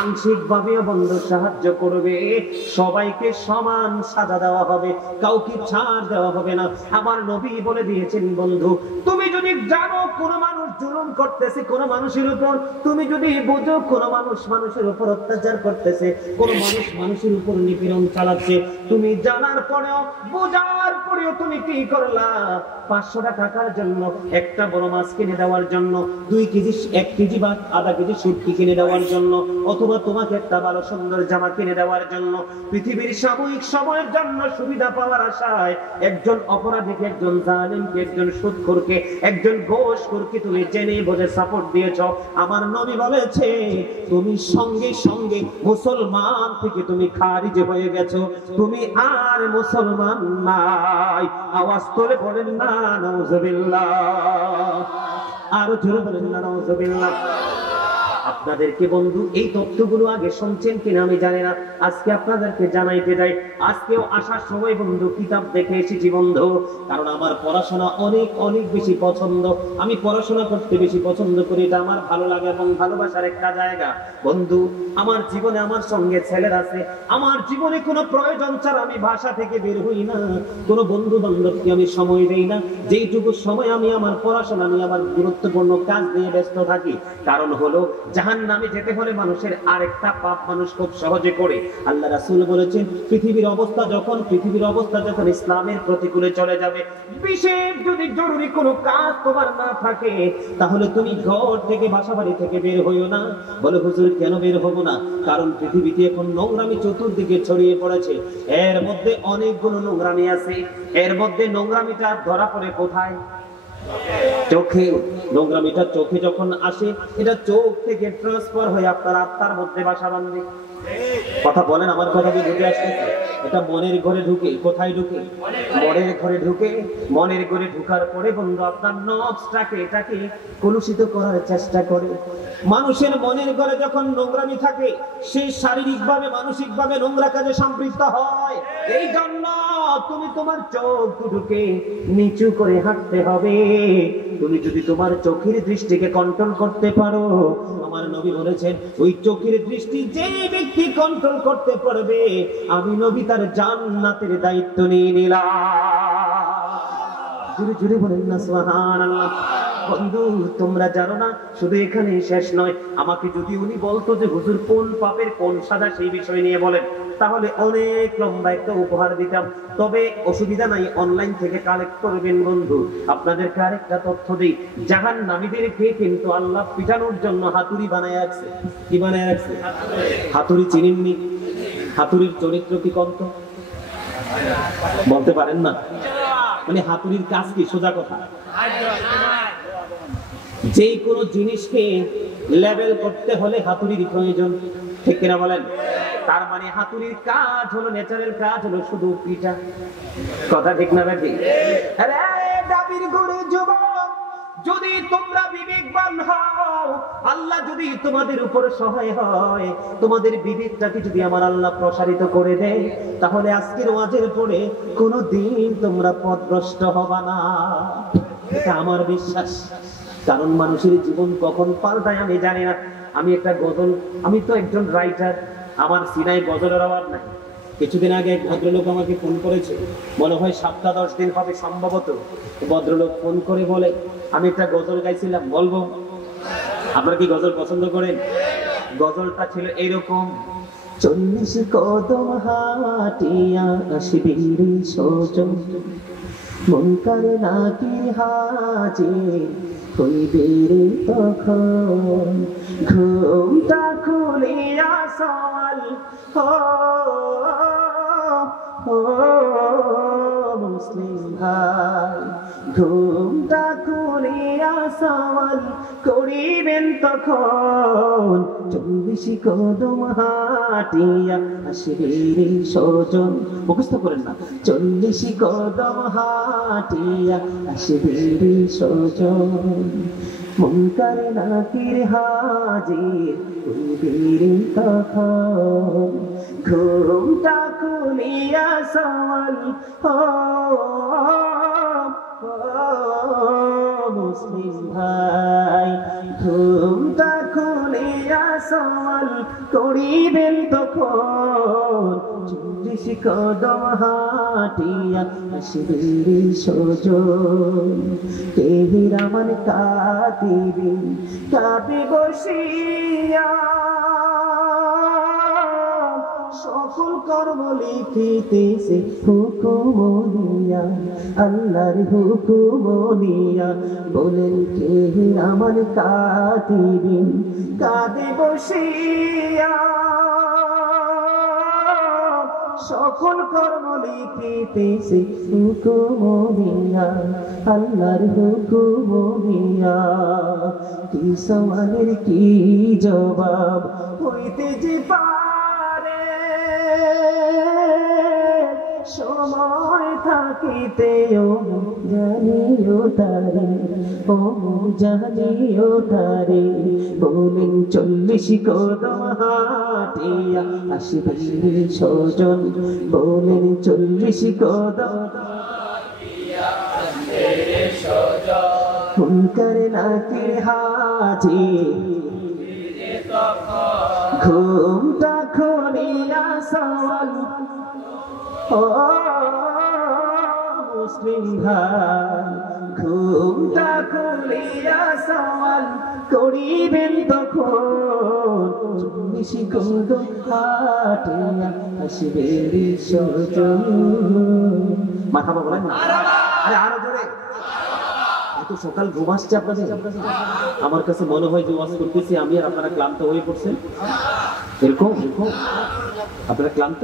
আংশিক ভাবে বন্ধু সাহায্য করবে, সবাইকে সমান সাজা দেওয়া হবে, কাউকে ছাড় দেওয়া হবে না। আমার নবী বলে দিয়েছেন বন্ধু, তুমি যদি জানো কোন মানুষ জুলুম করতেছে কোন মানুষের উপর, তুমি যদি বুঝো কোন মানুষ মানুষের উপর অত্যাচার করতেছে, কোন মানুষ মানুষের উপর নিপীড়ন চালাচ্ছে, তুমি জানার পরেও বোঝার পরেও তুমি কি করলা? 500 টাকার জন্য একটা বড় মাছ কিনে দেওয়ার জন্য, 2 কেজি 1 কেজি বা আধা কেজি শুটকি কিনে দেওয়ার জন্য, অথবা তোমাকে একটা ভালো সুন্দর জামা কিনে দেওয়ার জন্য, পৃথিবীর সাময়িক সময়ের জন্য সুবিধা পাওয়ার আশায় একজন অপরাধীকে, একজন জালিমকে, একজন সুদখোরকে, একজন ঘুষখোরকে তুমি জেনে বুঝে সাপোর্ট দিয়েছো। আমার নবী বলেছে তুমি সঙ্গে সঙ্গে মুসলমান থেকে তুমি খারিজ হয়ে গেছো, তুমি আর মুসলমান নাই। আওয়াজ তোলে বলেন না নাউজুবিল্লাহ, আরো জোরে বলেন না নাউজুবিল্লাহ। আপনাদেরকে বন্ধু এই তথ্যগুলো আগে শুনছেন কিনা আমি জানি না, আজকে আপনাদেরকে জানাইতে যাই। আজকেও আসার সময় বন্ধু কিতাব দেখে এসেছি বন্ধু, কারণ আমার পড়াশোনা অনেক অনেক বেশি পছন্দ, আমি পড়াশোনা করতে বেশি পছন্দ করি, এটা আমার ভালো লাগে এবং ভালোবাসার একটা জায়গা। বন্ধু আমার জীবনে আমার সঙ্গে ছেলের আছে, আমার জীবনে কোনো প্রয়োজন ছাড়া আমি বাসা থেকে বের হই না, কোনো বন্ধু বান্ধবকে আমি সময় দেই না, যেইটুকু সময় আমি আমার পড়াশোনা নিয়ে আমার গুরুত্বপূর্ণ কাজ নিয়ে ব্যস্ত থাকি। কারণ হলো জাহান্নামে যেতে হলে মানুষের আরেকটা পাপ মানুষ খুব সহজে করে। আল্লাহ রাসূল বলেছেন পৃথিবীর অবস্থা যখন ইসলামের প্রতিকূলে চলে যাবে, বিশেষ যদি জরুরি কোনো কাজ তোমার না থাকে, তাহলে তুমি ঘর থেকে বাসা বাড়ি থেকে বের হইও না। বলে হুজুর কেন বের হব না? কারণ পৃথিবীতে এখন নোংরামি চতুর্দিকে ছড়িয়ে পড়েছে, এর মধ্যে অনেকগুলো নোংরামি আছে, এর মধ্যে নোংরামিটা ধরা পড়ে কোথায়? চোখে। নোংরামিটা চোখে যখন আসে, এটা চোখ থেকে ট্রান্সফার হয়ে আপনার আত্মার মধ্যে বাসা বাঁধে। কথা বলেন, আমার কথা কি বুঝে আসতেছে? এটা মনের ঘরে ঢুকে, কোথায় ঢুকে? মনের ঘরে ঢুকে। মনের ঘরে ঢুকার পরে বন্ধু আপনার নফসটাকে এটাকে কলুষিত করার চেষ্টা করে। মানুষের মনের ঘরে যখন নোংরামি থাকে, সে শারীরিকভাবে মানসিকভাবে নোংরা কাজে সম্পৃক্ত হয়। এই জন্য তুমি তোমার চোখ দুটোকে নিচু করে হাঁটতে হবে। তুমি যদি তোমার চোখের দৃষ্টিকে কন্ট্রোল করতে পারো, আমার নবী বলেছেন ওই চোখের দৃষ্টি যে ব্যক্তি কন্ট্রোল করতে পারবে, আমি নবী তার জান্নাতের দায়িত্ব নিয়ে নিলাম। জোরে জোরে বলেন না সুবহানাল্লাহ। বন্ধু তোমরা জানো না, শুধু এখানে শেষ নয়, আমাকে যদি উনি বলতো যে হুজুর কোন পাপের কোন সাজা সেই বিষয় নিয়ে বলেন, তাহলে অনেক লম্বা একটা উপহার দিতাম। তবে অসুবিধা নাই, অনলাইন থেকে কালেক্ট করবেন বন্ধু। আপনাদেরকে আরেকটা তথ্য দিই, জাহান্নামীদেরকে কিন্তু আল্লাহ পিটানোর জন্য হাতুড়ি বানায় রাখছে। কি বানায় রাখছে? হাতুড়ি চিনেননি? হাতুড়ির চরিত্র কি কত বলতে পারেন না? মানে হাতুড়ির কাজ কি? সোজা কথা, যে কোনো জিনিসকে লেভেল করতে হলে হাতুড়ির প্রয়োজন, ঠিক কিনা বলেন? তার মানে হাতুড়ির কাজ হলো, ন্যাচারাল কাজ হলো শুধু পিটা। কথা ঠিক না ভাই? আরে দাবির গড়ে যুবক, যদি তোমরা বিবেকবান হও, আল্লাহ যদি তোমাদের উপর সহায় হয়, তোমাদের বিবেকটাকে যদি আমার আল্লাহ প্রসারিত করে দেয়, তাহলে আজকের ওয়াজের পরে কোনোদিন তোমরা পথভ্রষ্ট হবা না, এটা আমার বিশ্বাস। কারণ মানুষের জীবন কখন পাল্টায় আমি জানি না। আমি একটা গজল, আমি তো একজন রাইটার, আমার সিনায় গজলের অভাব নাই। কিছুদিন আগে এক ভদ্রলোক আমাকে ফোন করেছে, মনে হয় 7-10 দিন হবে সম্ভবত। ভদ্রলোক ফোন করে বলে আমি একটা গজল গাইছিলাম, বলবো? আপনারা কি গজল পছন্দ করেন? গজলটা ছিল এইরকম, 40 কদম হাটিয়া আসবি রে সজন, মুনকার নাকির হাজির হইবে রে তখন। ঘুমটা খুলিয়া সওয়াল মুসলিম ভাই, ঘুমটা খুলিয়া সওয়াল করিবেন তখন। 40 কদম হাটিয়া আসবে রে সজন, মুখস্থ করেন না। 40 কদম হাটিয়া আসবে রে সজন, মুনকার নাকির হাজির হইবে রে তখন। ঘুমটা খুলিয়া সওয়াল মুসলিম ভাই, ঘুমটা খুলিয়া সওয়াল করিবেন তখন। 40 কদম হাটিয়া আসবে রে সজন, তেহির আমার কাঁদিবে কাঁদে বসিয়া, সকল কর্ম লিখিতেছে হুকুম নিয়া, আল্লাহর হুকুম নিয়া। বলেন কে আমার কাঁদিবে কাঁদে বসিয়া, সকল কর্ম লিখিতেছে হুকুম নিয়া, আল্লাহর হুকুম নিয়া। কি সওয়ালের কি জবাব হইতে যে পারে, সময় থাকিতেও জানিও তারে, ও জানিও তারে। বলেন 40 কদম হাটিয়া আসবে রে সজন, বলেন 40 কদম হাটিয়া আসবে রে সজন, মুনকার নাকির হাজির হইবে তখন। ঘুমটা খুলিয়া সওয়াল মুসলিম ভাই, ঘুমটা খুলিয়া সওয়াল করিবেন তখন। 40 কদম হাটিয়া আসবে রে সজন। মাথা বলেন না, আরে আরো জোরে। এত সকাল ঘুম আসছে আপনাদের? আমার কাছে মনে হয় যে ওয়াজ করতেছি আমি আর আপনারা ক্লান্ত হয়ে পড়ছেন। এরকম আপনারা ক্লান্ত?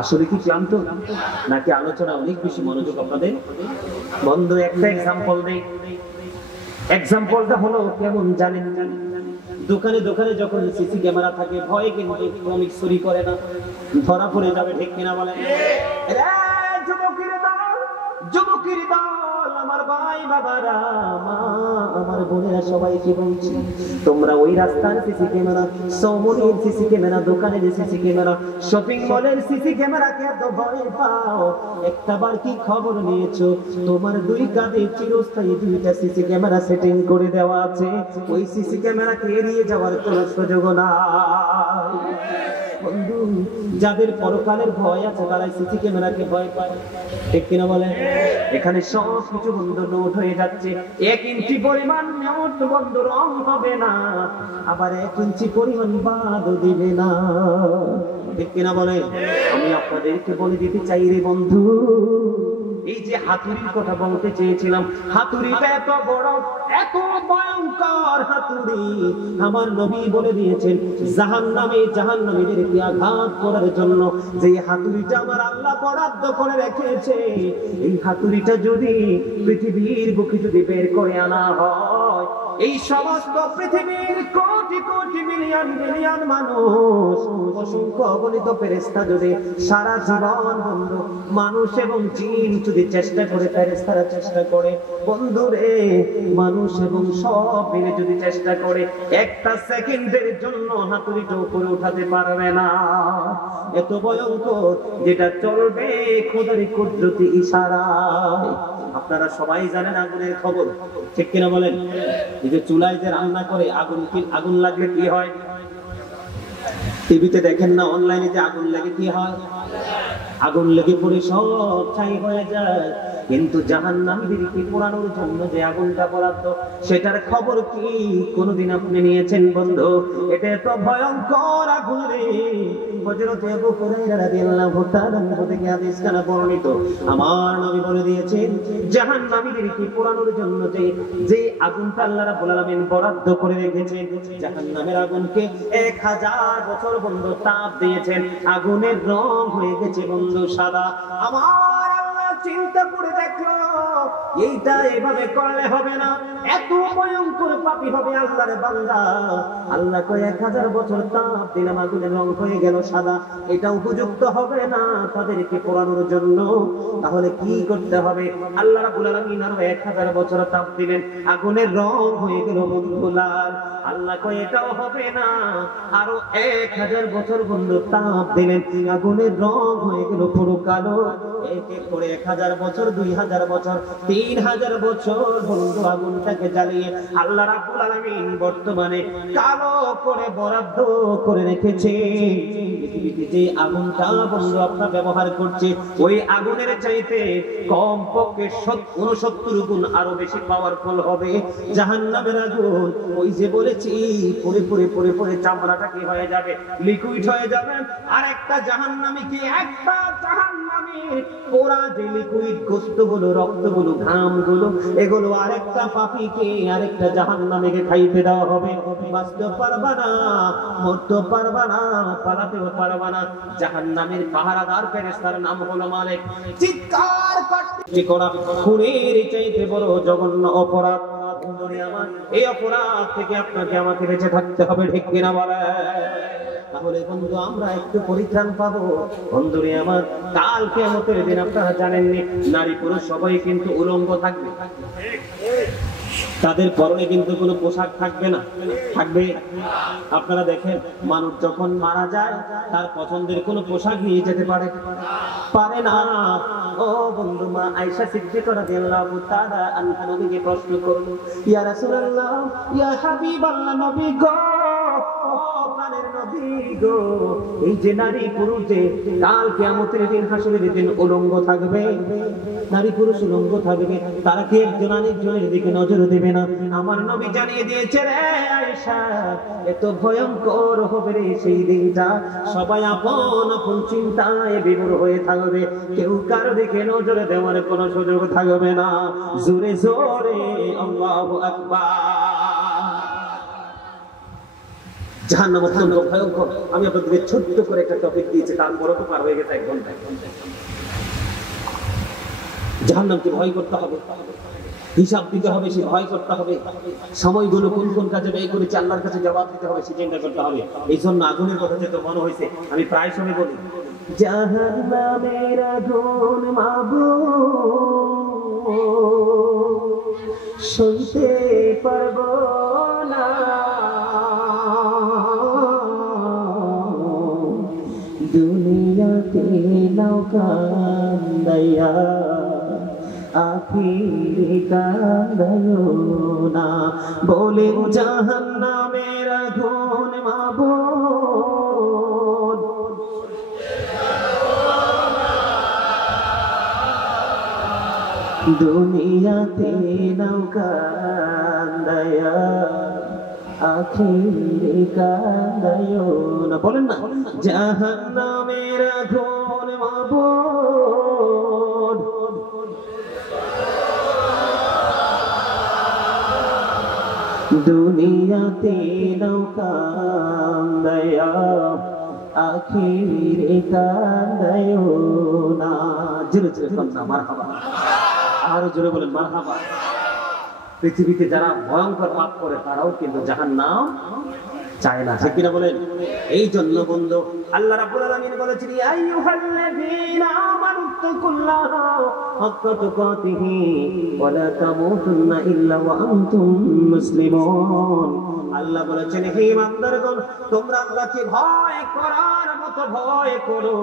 আসলে কি ক্লান্ত নাকি আলোচনা অনেক বেশি মনোযোগ আপনাদের? বন্ধু একটা এক্সাম্পল দেই। এক্সাম্পলটা হলো কেমন জানেন? দোকানে দোকানে যখন সিসি ক্যামেরা থাকে ভয়ে কিন্তু শ্রমিক চুরি করে না, ধরা পড়ে যাবে, ঠিক কিনা বলেন? যুবকের দল, আমার ভাই বাবারা, মা আমার বোনেরা, সবাইকে বলছি তোমরা ওই রাস্তার সিসি ক্যামেরা, সমনের সিসি ক্যামেরা, দোকানের সিসি ক্যামেরা, শপিং মলের সিসি ক্যামেরাকে এত ভয় পাও, একটা বার কি খবর নিয়েছো তোমার 2 কাঁধে চিরস্থায়ী 2টা সিসি ক্যামেরা সেটিং করে দেওয়া আছে। ওই সিসি ক্যামেরাকে এড়িয়ে যাওয়ার কোনো সুযোগ নাই। বন্ধু, যাদের পরকালের ভয় আছে তারা সিসি ক্যামেরাকে ভয় পায়, ঠিক কিনা বলে? এখানে সব কিছু বন্ধু নোট হয়ে যাচ্ছে। 1 ইঞ্চি পরিমাণ নোট বন্ধু রং হবে না, আবার 1 ইঞ্চি পরিমাণ বাদও দিবে না, ঠিক কিনা বলে? আমি আপনাদেরকে বলে দিতে চাই রে বন্ধু, এই যে হাতুড়ির কথা বলতে চেয়েছিলাম, হাতুড়িটা এত বড়, এত ভয়ঙ্কর হাতুড়ি, আমার নবী বলে দিয়েছেন জাহান্নামে জাহান্নামীদেরকে আঘাত করার জন্য যে হাতুড়িটা আমার আল্লাহ বরাদ্দ করে রেখেছে, এই হাতুড়িটা যদি পৃথিবীর বুকে যদি বের করে আনা হয়, এই সমস্ত পৃথিবীর কোটি কোটি মিলিয়ন মিলিয়ন মানুষ, অসংখ্য অগণিত ফেরেশতা যদি সারা জীবন বন্ধু মানুষ এবং জিন যদি চেষ্টা করে, ফেরেশতারা চেষ্টা করে বন্ধু রে, মানুষ এবং সব মিলে যদি চেষ্টা করে, একটা সেকেন্ডের জন্য হাতুড়িটা উপরে উঠাতে পারবে না। এত ভয়ঙ্কর, যেটা চলবে খোদার কুদরতি ইশারায়। আপনারা সবাই জানেন আগুনের খবর, ঠিক কিনা বলেন? এই যে চুলায় যে রান্না করে আগুন লাগলে কি হয়? টিভিতে দেখেন না, অনলাইনে যে আগুন লাগে কি হয়? আগুন লেগে পড়ে সব ছাই হয়ে যায়। কিন্তু জাহান্নামীদেরকে পোড়ানোর জন্য যে আগুনটা বরাদ্দ, সেটার খবর কি কোনদিন আপনি নিয়েছেন বন্ধু? এটা এত ভয়ঙ্কর আগুন রে। হযরত আবু হুরায়রা রাদিয়াল্লাহু তাআলা থেকে হাদিস কানা বর্ণিত, আমার নবী বলে দিয়েছেন জাহান্নামীদেরকে পোড়ানোর জন্য যে আগুনটা আল্লাহ রাব্বুল আলামিন বরাদ্দ করে রেখেছেন, জাহান্নামের আগুনকে 1000 বছর বন্ধু তাপ দিয়েছেন, আগুনের রং হয়ে গেছে বন্ধু সাদা। আমার আল্লাহ চিন্তা করে দেখলো এইটা এভাবে করলে হবে না, এত ভয়ঙ্কর পাপী হবে আল্লাহর বান্দা। আল্লাহ কয় 1000 বছর তাপ দিলাম, আগুনের রং হয়ে গেল সাদা, এটা উপযুক্ত হবে না তাদেরকে পোড়ানোর জন্য। তাহলে কি করতে হবে? আল্লাহ রাব্বুল আলামিন আরো 1000 বছর তাপ দিলেন, আগুনের রং হয়ে গেল বন্ধু লাল। আল্লাহ কয় এটাও হবে না, আরো 1000 বছর বন্ধু তাপ দিলেন, আগুনের রং হয়ে গেল পুরো কালো। এক এক করে 1000 বছর, 2000 বছর, 3000 বছর বন্ধু আগুনটাকে জ্বালিয়ে আল্লাহ রাব্বুল আলামিন বর্তমানে কালো করে বরাদ্দ করে রেখেছে। পৃথিবীতে যে আগুনটা বন্ধু আপনারা ব্যবহার করছে, ওই আগুনের চাইতে কমপক্ষে 69 গুণ আরো বেশি পাওয়ারফুল হবে জাহান্নামের আগুন। ওই যে বলেছি পরে পরে পরে পরে চামড়াটা কি হয়ে যাবে, লিকুইড হয়ে যাবে। আর একটা জাহান্নামীকে, একটা জাহান্নামীর পোড়া যে লিকুইড গোশতগুলো, রক্তগুলো, ঘামগুলো, এগুলো আরেকটা পাপীকে, আরেকটা জাহান্নামীকে খাইতে দেওয়া হবে। বাঁচতে পারবা না, মরতে পারবা না, পালাতেও পারবা না। জাহান্নামের পাহারাদার ফেরেশতার নাম হলো মালিক। চিৎকার করতে করা খুনের চাইতে বড় জঘন্য অপরাধ। এই অপরাধ থেকে আপনাকে আমাকে বেঁচে থাকতে হবে, ঠিক কিনা বলে? তাহলে বন্ধু আমরা একটু পরিত্রাণ পাবো। বন্ধুরে আমার, কাল কিয়ামতের দিন আপনারা জানেননি, নারী পুরুষ সবাই কিন্তু উলঙ্গ থাকবে। তাদের পরনে কিন্তু কোনো পোশাক থাকবে না, থাকবে? আপনারা দেখেন মানুষ যখন মারা যায় তার পছন্দের কোনো পোশাক নিয়ে যেতে পারে না। ও বন্ধু, মা আয়েশা সিদ্দিকা রাদিয়াল্লাহু তাআলা আনহা নবীকে প্রশ্ন করলো, ইয়া রাসূলুল্লাহ, ইয়া হাবিবাল্লাহ, নবী গো, প্রাণের নবী গো, এই যে নারী পুরুষ যে কাল কিয়ামতের দিন, হাসরের দিন উলঙ্গ থাকবে, নারী পুরুষ উলঙ্গ থাকবে, তারা কি একজন আরেকজনের দিকে নজর দেবে না? আমার নবী জানিয়ে দিয়েছে রে আয়েশা, এত ভয়ঙ্কর হবে রে সেই দিনটা, সবাই আপন আপন চিন্তায় বিভোর হয়ে থাকবে, কেউ কারো দিকে নজর দেওয়ার কোনো সুযোগ থাকবে না। জোরে জোরে আল্লাহু আকবার। জাহান্নাম অত্যন্ত ভয়ঙ্কর। আমি আপনাদেরকে ছোট্ট করে একটা টপিক দিয়েছি, তারপরে তো পার হয়ে গেছে 1 ঘন্টা। জাহান্নামকে ভয় করতে হবে, হিসাব দিতে হবে, সে ভয় করতে হবে, সময়গুলো কোন কোন কাজে ব্যয় করেছে আল্লাহর কাছে জবাব দিতে হবে, সে চিন্তা করতে হবে। এই জন্য আগুনের কথা যেহেতু মনে হয়েছে, আমি প্রায় সময় বলি জাহান্নামের আগুন মাবুদ সইতে পারবো না, দুনিয়াতে নৌকা কান্দাইয়া আখিরে কান্দাইও না, বলে জাহান্নামের আগুন মাবুদ দুনিয়াতে নৌকা কান্দাইয়া আখিরে কান্দাইও না। বলেন না, জাহান্নামের আগুন মাবুদ দুনিয়াতে নৌকা কান্দাইয়া আখিরে কান্দাইও না। জোরে জোরে বলুন মারহাবা, আরো জোরে বলেন মারহাবা। পৃথিবীতে যারা ভয়ঙ্কর পাপ করে তারাও কিন্তু জাহান্নাম চায় না, ঠিক কিনা বলেন? এই জন্য বন্ধু আল্লাহ রাব্বুল আলামিন বলেছেন, ইয়া আইয়ুহাল্লাযীনা আমানুত্তাকুল্লাহা হাক্কা তুকাতিহি ওয়া লা তামুতুন্না ইল্লা ওয়া আনতুম মুসলিমুন। আল্লাহ বলেছেন, হে ইমানদারগণ, তোমরা আল্লাহকে ভয় করার মতো ভয় করো,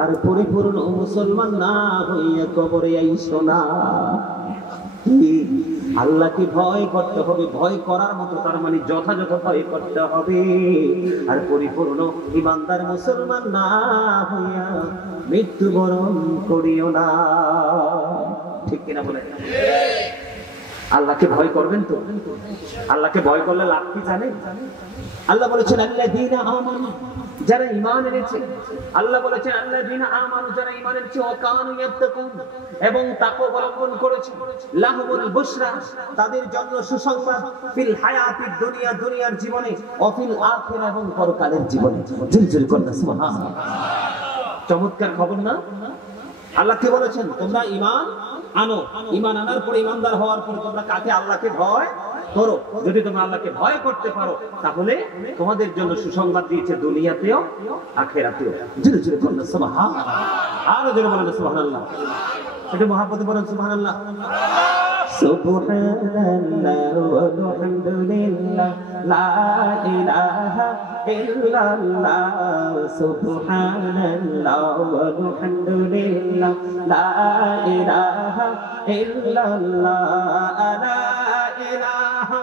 আর পরিপূর্ণ মুসলমান না হইয়া কবরে আইসো না। আল্লাহকে ভয় করতে হবে, ভয় করার মতো, তার মানে যথাযথ ভয় করতে হবে, আর পরিপূর্ণ ইমানদার মুসলমান না হইয়া মৃত্যুবরণ করিও না। ঠিক কিনা বলেন? আল্লাহকে ভয় করবেন তো? আল্লাহকে ভয় করলে লাভ কি জানেন? আল্লাহ বলেছেন আল্লাযীনা আমানু, যারা ঈমান এনেছে। আল্লাহ বলেছেন আল্লাযীনা আমানু, যারা ঈমান এনেছে, ওয়া কানু ইয়াত্তাকুন, এবং তাকওয়া অবলম্বন করেছে। লাহুমুল বুশরা, তাদের জন্য সুসংবাদ, ফিল হায়াতিদ দুনিয়া, দুনিয়ার জীবনে, ও ফিল আখিরা, এবং পরকালের জীবনে। জোরে করুন সুবহানাল্লাহ। চমৎকার খবর না? আল্লাহ কি বলেছেন? তোমরা ঈমান আনো, ঈমান আনার পরে, ঈমানদার হওয়ার পরে তোমরা কাকে? আল্লাহকে ভয় করো। যদি তোমরা আল্লাহকে ভয় করতে পারো, তাহলে তোমাদের জন্য সুসংবাদ দিয়েছে দুনিয়াতেও আখিরাতেও। জোরে জোরে বলেন সুবহানাল্লাহ। আরো জোরে বলেন সুবহানাল্লাহ। একটু মহব্বতে বলেন সুবহানাল্লাহ। সুবহানাল্লাহ ওয়া বিহামদিল্লাহ, লা ইলাহা ইল্লাল্লাহ। সুবহানাল্লাহ ওয়া বিহামদিল্লাহ, লা ইলাহা ইল্লাল্লাহ, লা ইলাহা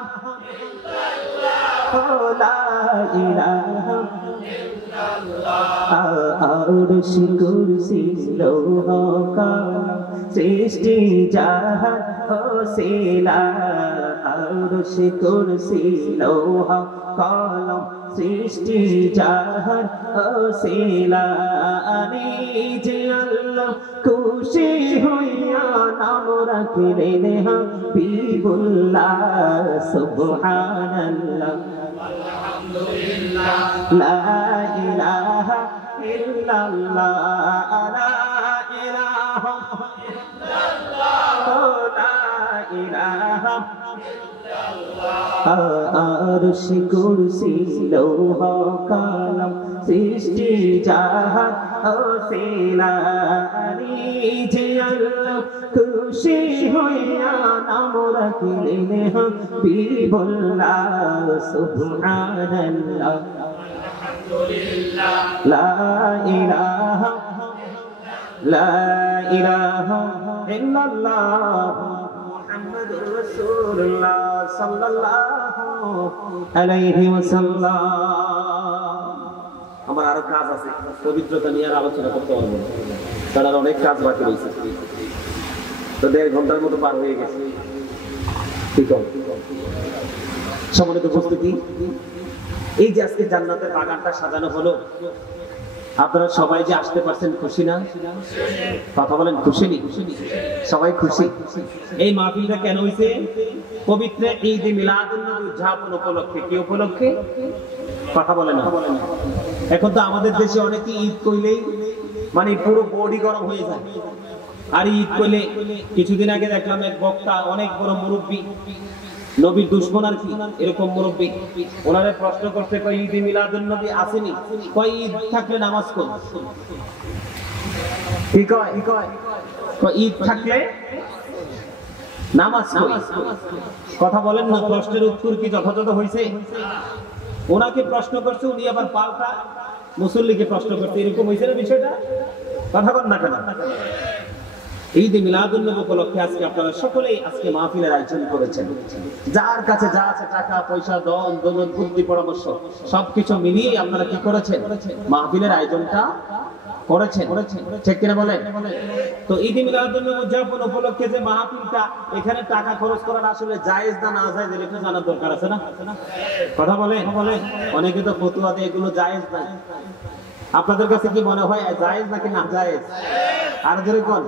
ইল্লাল্লাহ, লা ইলাহা আরশ কুরসি লৌহ কলম সৃষ্টি জাহান হোসিলা। আরশ কুরসি লৌহ কলম সৃষ্টি জাহান হোসিলা। যে আল্লাহ খুশি হইয়া নাম রাখলেন হাবিবুল্লাহ। সুবহানাল্লাহ, আলহামদুলিল্লাহ, লা ইলাহা ইল্লাল্লাহ, লা ইলাহা ইল্লাল্লাহ, লা ইলাহা ইল্লাল্লাহ। আরশ কুরসি লৌহ কলম সৃষ্টি জাহান হোসিলা। যে আল্লাহ খুশি হইয়া নাম রাখলেন হাবিবুল্লাহ। সুবহানাল্লাহ, আলহামদুলিল্লাহ, লা ইলাহা ইল্লাল্লাহ, মুহাম্মাদুর রাসূলুল্লাহ সাল্লাল্লাহু আলাইহি ওয়াসাল্লাম। আমার আরো কাজ আছে, পবিত্রতা নিয়ে আলোচনা করতে পারবো না, তার অনেক কাজ বাকি রয়েছে। তো 1.5 ঘন্টার মতো পার হয়ে গেছে। ঠিক আছে, সম্মানিত উপস্থিতি, এই যে আজকে জান্নাতের বাগানটা সাজানো হলো, আপনারা সবাই যে আসতে পারছেন, খুশি না? কথা বলেন, খুশি নি? সবাই খুশি? এই মাহফিলটা কেন হইছে? পবিত্র ঈদ মিলাদুন নবী উদযাপন উপলক্ষে। কি উপলক্ষে? কথা বলে না। এখন তো আমাদের দেশে অনেকে ঈদ কইলেই মানে পুরো বডি গরম হয়ে যায়। আর ঈদ কইলে, কিছুদিন আগে দেখলাম এক বক্তা, অনেক বড় মুরব্বী, নবীর দুশমন আর কি, এরকম মুরব্বী, ওনারে প্রশ্ন করতে, কয় ঈদ মিলাদুন নবী আসেনি? কয় ঈদ থাকলে নামাজ কোন? কি কয়? কয় ঈদ থাকলে নামাজ কই? কথা বলেন না, প্রশ্নের উত্তর কি যথাযথ হয়েছে? ওনাকে প্রশ্ন করছে, উনি আবার পাল্টা মুসল্লিকে প্রশ্ন করছে, এরকম হয়েছে না বিষয়টা? কথা বল না কেন? ঈদ মিলাদুন নবী উপলক্ষে আজকে আপনারা সকলেই আজকে মাহফিলের আয়োজন করেছেন। যার কাছে যা আছে, টাকা পয়সা, দন দৌলত, বুদ্ধি, পরামর্শ, সবকিছু মিলিয়ে আপনারা কি করেছেন? মাহফিলের আয়োজনটা করেছেন। ঠিক কিনা বলেন? তো ঈদ মিলাদুন নবী উদযাপন উপলক্ষে যে মাহফিলটা, এখানে টাকা খরচ করাটা আসলে জায়েজ না না জায়েজ, এটা জানার দরকার আছে না? কথা বলেন। অনেকে তো ফতোয়া দেয় এগুলো জায়েজ না। আপনাদের কাছে কি মনে হয় জায়েজ নাকি না জায়েজ? আরো জোরে বল,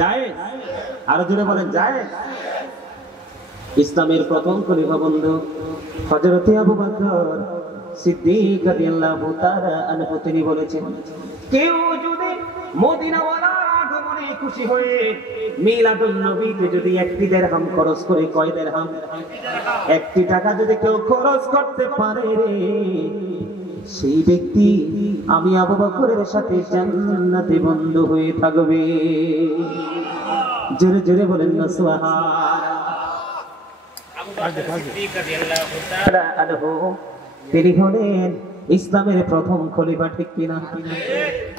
জায়েজ। আরো জোরে বলেন, জায়েজ। ইসলামের প্রথম খলিফা বন্ধু হযরত আবু বকর সিদ্দিক রাদিয়াল্লাহু তাআলা আনহু তিনি বলেছেন, কেউ যদি মদিনাওয়ালার আগমনে খুশি হয়ে মিলাদুন নবীতে যদি 1টি দিরহাম খরচ করে, কয় দিরহাম? 1টি টাকা যদি কেউ খরচ করতে পারে রে, সেই ব্যক্তি আমি আবু বকরের সাথে জান্নাতে বন্ধু হয়ে থাকবে। জোরে জোরে বলেন না সুবহানাল্লাহ। তিনি হলেন ইসলামের প্রথম খলিফা, ঠিক কিনা?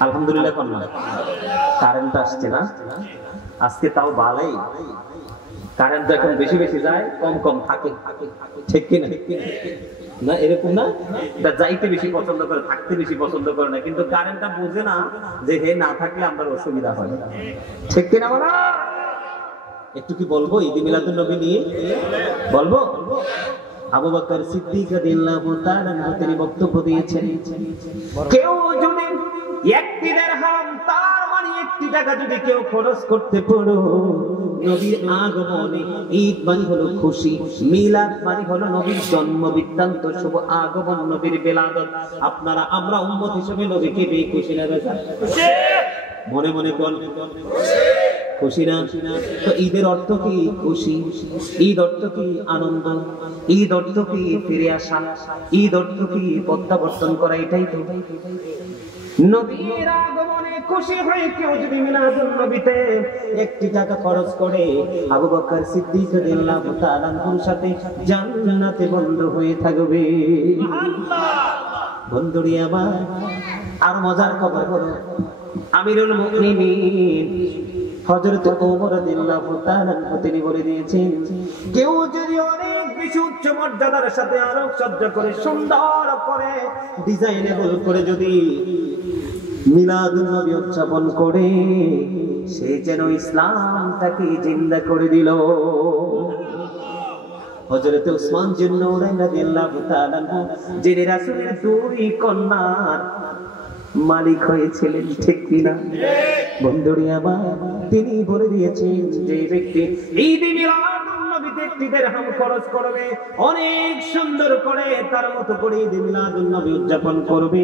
আলহামদুলিল্লাহ। কারেন্ট আসছে না আজকে, তাও ভালোই। কারেন্ট তো এখন বেশি বেশি যায়, কম কম থাকে, ঠিক কিনা? না এরকম না, যাইতে বেশি পছন্দ করে, থাকতে বেশি পছন্দ করে না, কিন্তু কারেন্টটা বুঝে না যে হে না থাকলে আমরা অসুবিধা হয়, ঠিক কিনা বলো? একটু কি বলবো ঈদ মিলাদুন নবী নিয়ে? বলবো। আবু বকর সিদ্দিক রাদিয়াল্লাহু তাআলা তিনি বক্তব্য দিয়েছেন, কেউ যদি একটি দিরহাম তার মানে একটি টাকা যদি কেউ খরচ করতে পারো নবীর আগমনে, ঈদ মানে হলো খুশি, মিলাদ মানে হলো নবীর জন্ম বৃত্তান্ত, শুভ আগমন, নবীর বেলাদত, আপনারা আমরা উম্মত হিসেবে নবীকে পেয়ে খুশি না বেজা? মনে মনে বল খুশি না? তো ঈদের অর্থ কি? খুশি। ঈদ অর্থ কি? আনন্দ। ঈদ অর্থ কি? ফিরে আসা। ঈদ অর্থ কি? প্রত্যাবর্তন করা। এটাই তো নবীর আগমনে খুশি হয়ে কেউ যদি মিলাদুন নবীতে একটি টাকা খরচ করে, আবু বকর সিদ্দিক রাদিয়াল্লাহু তাআলা আনহুর সাথে জান্নাতে বন্ধু হয়ে থাকবে। বন্ধুরি আমার আর মজার খবর হলো, আমিরুল মুমিনিন হযরত ওমর রাদিয়াল্লাহু তাআলা তিনি বলে দিয়েছেন, কেউ যদি অনেক বেশি উচ্চ মর্যাদার সাথে আলোক সজ্জা করে, সুন্দর করে, ডিজাইনেবল করে যদি মিলাদুন নবী উদযাপন করে, সে যেন ইসলামটাকে জিন্দা করে দিল। হযরত উসমান জিন্নুরাইন রাদিয়াল্লাহু তাআলা যিনি রাসূলের দুই কন্যার মালিক হয়েছিলেন, ঠিক কিনা? বন্ধুরি আমার তিনি বলে দিয়েছেন, যে ব্যক্তি ঈদ মিলাদুন নবীতে একটি দিরহাম খরচ করবে, অনেক সুন্দর করে তার মতো করে ঈদ মিলাদুন নবী উদযাপন করবে,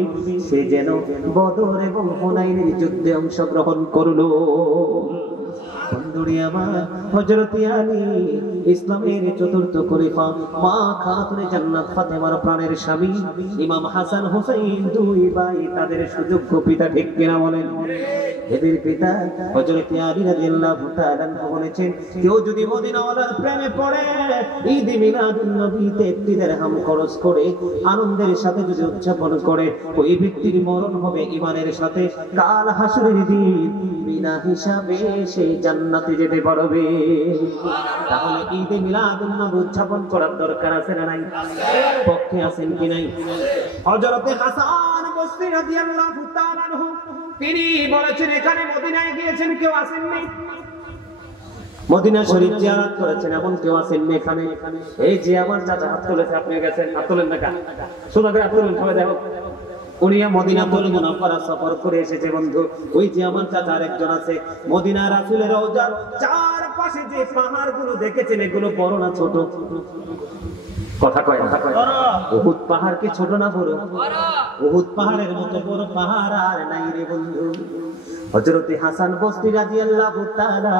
সে যেন বদর এবং হুনাইনের যুদ্ধে অংশগ্রহণ করলো। বন্ধুরি আমার হযরত আলী ইসলামের চতুর্থ খলিফা, মা খাতুনে জান্নাত ফাতেমার প্রাণের স্বামী, ইমাম হাসান হুসাইন দুই ভাই, তাদের সুযোগ্য পিতা, ঠিক কিনা বলেন? এদের পিতা হযরত আলী রাদিয়াল্লাহু তাআলা বলেছেন, কেউ যদি মদিনাওয়ালার প্রেমে পড়ে ঈদ মিলাদুন নবীতে একটি দিরহাম খরচ করে আনন্দের সাথে যদি উদযাপন করে, ওই ব্যক্তির মরণ হবে ঈমানের সাথে, কাল হাসরের দিন বিনা হিসাবে সে জান্নাতে যেতে পারবে। তাহলে ঈদ মিলাদুন নবী উদযাপন করার দরকার আছে না নাই? পক্ষে আছেন কি নাই? হযরত হাসান বসরি রাদিয়াল্লাহু তাআলা আনহু তিনি বলেছেন, এখানে মদিনায় গিয়েছেন, কেউ আসেননি, মদিনা শরীফ জিয়ারত করেছেন, এমন কেউ আসেননি এখানে? এই যে আমার চাচা হাত তুলেছে, আপনি গেছেন, হাত তোলেন না কেন? সোজা করে হাত তুলেন, সবাই দেখো। উনি মদিনাতুল মুনাওয়ারা সফর করে এসেছে বন্ধু। ওই যে আমার চাচার একজন আছে, মদিনা রাসূলের রওজার চারপাশে যে পাহাড়গুলো দেখেছেন, এগুলো বড় না ছোট? কথা কয় না? উহুদ পাহাড় কি ছোট না বড়? উহুদ পাহাড়ের মতো বড় পাহাড় আর নাই রে বন্ধু। হযরত হাসান বসরি রাদিয়াল্লাহু তাআলা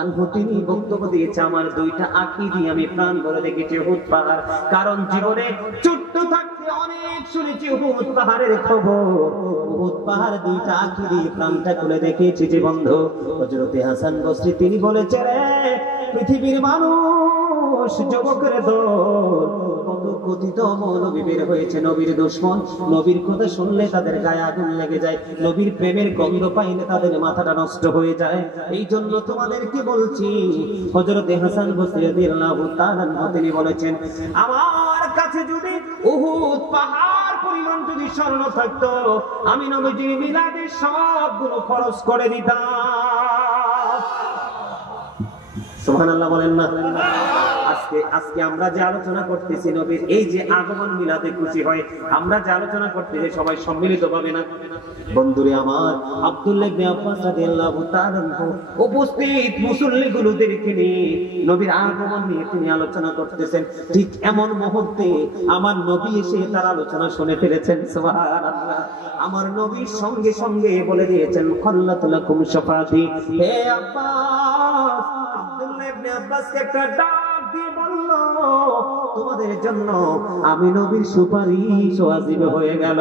আনহু তিনি বক্তব্য দিয়েছে, আমার দুইটা আঁখি দিয়ে আমি প্রাণ ভরে দেখেছি উহুদ পাহাড়, কারণ জীবনে ছোট্ট থাকতে অনেক শুনেছি উহুদ পাহাড়ের খবর, উহুদ পাহাড় দুইটা আঁখি দিয়ে প্রাণটা খুলে দেখেছি যে বন্ধু। হযরত হাসান বসরি তিনি বলেছে, রে পৃথিবীর মানুষ, যুবকের দল, কত কথিত মৌলবী বের হয়েছে, নবীর দুশমন, নবীর কথা শুনলে তাদের গায়ে আগুন লেগে যায়, নবীর প্রেমের গন্ধ পাইলে তাদের মাথাটা নষ্ট হয়ে যায়। এই জন্য তোমাদেরকে বলছি, হযরত হাসান বসরি রাদিয়াল্লাহু তাআলা তিনি বলেছেন, আমার কাছে যদি উহুদ পাহাড় পরিমাণ যদি স্বর্ণ থাকতো, আমি নবীজির মিলাদের সবগুলো খরচ করে দিতাম। সুবহানাল্লাহ বলেন না? আজকে আমরা যে আলোচনা করতেছি নবীর এই যে আগমন মিলাদে খুশি হয়, আমরা যে আলোচনা করতেছি সবাই সম্মিলিত ভাবে না? বন্ধুরে আমার, আব্দুল্লাহ ইবনে আব্বাস রাদিয়াল্লাহু তাআলা উপস্থিত মুসল্লিগুলোদেরকে নিয়ে নবীর আগমন নিয়ে তিনি আলোচনা করতেছেন। ঠিক এমন মুহূর্তে আমার নবী এসে তার আলোচনা শুনে ফেলেছেন। সুবহানাল্লাহ। আমার নবীর সঙ্গে সঙ্গে বলে দিয়েছেন, খাল্লাতু লাকুম শাফাতি। হে আব্বাস, আব্দুল্লাহ ইবনে আব্বাসকে একটা ডাক দিয়ে বলল, তোমাদের জন্য আমি নবীর সুপারিশ ওয়াজিব হয়ে গেল।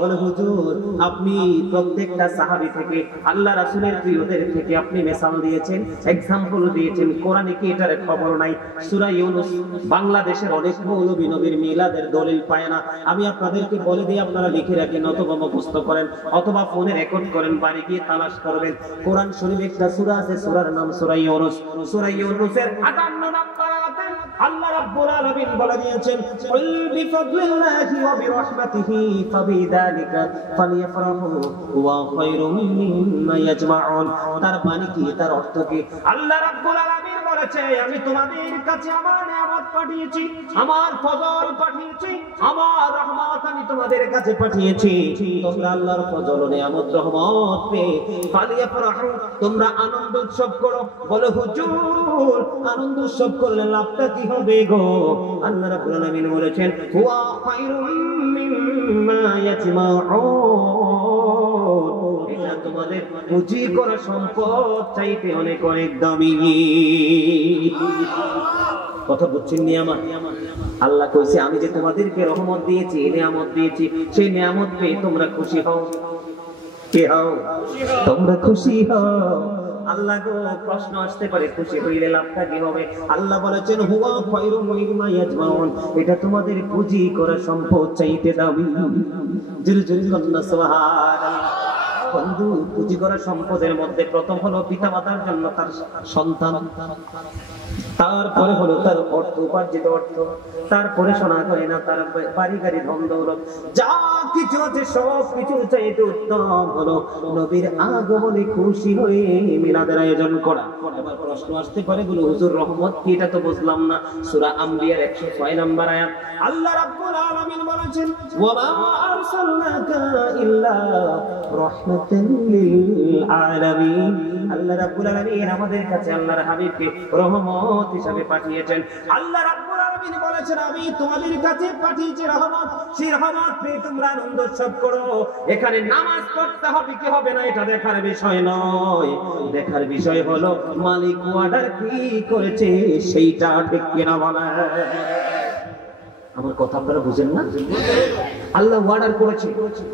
বলে, হুজুর আপনি প্রত্যেকটা সাহাবী থেকে, আল্লাহ রাসূলের প্রিয়দের থেকে আপনি মিসাল দিয়েছেন, এক্সাম্পল দিয়েছেন, কোরআনে কি এটার খবর নাই? সূরা ইউনূস বাংলাদেশের অনেক মৌলবী নবীর মিলাদের দলিল পায় না। আমি আপনাদেরকে বলে দিই, আপনারা লিখে রাখেন অথবা মুখস্থ করেন অথবা ফোনে রেকর্ড করেন, বাড়ি গিয়ে তালাশ করবেন। কোরআন শরীফে একটা সূরা আছে, সূরার নাম সূরা ইউনূস। সূরা ইউনূসের ৫৮ নম্বর আয়াত আয়াতে আল্লাহ রাব্বুল আলামিন বলে দিয়েছেন কুল বিফাদলিল্লাহি ওয়া বিরাহমাতিহি ফাবিযালিকা ফালিয়াফরাহু ওয়া খায়রুম মিম্মা ইয়াজমাউন। তার মানে কি, তার অর্থ কি? আল্লাহ রাব্বুল আলামিন বলেছে আমি তোমাদের কাছে আমার নিয়ামত পাঠিয়েছি, আমার ফজল পাঠিয়েছি, আমার রহমত আমি তোমাদের কাছে পাঠিয়েছি। তোমরা আল্লাহর ফজল ও নিয়ামত রহমত পেয়ে ফালিয়াফরাহু, তোমরা আনন্দ উৎসব করো। বলো হুজুর আনন্দ উৎসব করলে লাভটা কি হবে গো? আল্লাহ রাব্বুল আলামিন বলেছেন ওয়া খায়রুম মিম্মা ইয়াজমাউন, এটা তোমাদের পুঁজি করা সম্পদ চাইতে অনেক অনেক দামি। কথা বুঝছেন নি আমার? আল্লাহ কইছে আমি যে তোমাদেরকে রহমত দিয়েছি, নিয়ামত দিয়েছি, সেই নিয়ামত পেয়ে তোমরা খুশি হও। কি হও? তোমরা খুশি হও। আল্লাহ গো প্রশ্ন আসতে পারে খুশি হইলে লাভটা কি হবে? আল্লাহ বলেছেন হুয়া খায়রুম মিম্মা ইয়াজমাউন, এটা তোমাদের পুঁজি করা সম্পদ চাইতে দামি। জোরে জোরে বলুন সুবহানাল্লাহ। বন্ধু, পুঁজি করা সম্পদের মধ্যে প্রথম হলো পিতামাতার জন্য তার সন্তান, তারপরে হলো তার অর্থ, উপার্জিত অর্থ, তারপরে শোনা করে না তার বাড়ি গাড়ি ধন দৌলত, যা কিছু আছে সব কিছু চাইতে উত্তম হলো নবীর আগমনে খুশি হয়ে মিলাদের আয়োজন করা। এবার প্রশ্ন আসতে পারে বলে হুজুর রহমত কি? এটা তো বুঝলাম না। সূরা আম্বিয়ার 106 নম্বর আয়াত আল্লাহ রাব্বুল আলামিন বলেছেন ওয়া মা আরসালনাকা ইল্লা রাহমাতাল লিল আলামিন। আল্লাহ রাব্বুল আলামিন আমাদের কাছে আল্লাহর হাবিবকে রহমত হিসেবে পাঠিয়েছেন। আল্লাহ রাব্বুল আলামিন বলেছেন আমি তোমাদের কাছে পাঠিয়েছি রহমত, সেই রহমত পেয়ে তোমরা আনন্দ উৎসব করো। এখানে নামাজ পড়তে হবে কি হবে না এটা দেখার বিষয় নয়, দেখার বিষয় হলো মালিক অর্ডার কি করেছে সেইটা ঠিক কিনা বলা। আমার কথা আপনারা বুঝেন না? আল্লাহ অর্ডার করেছে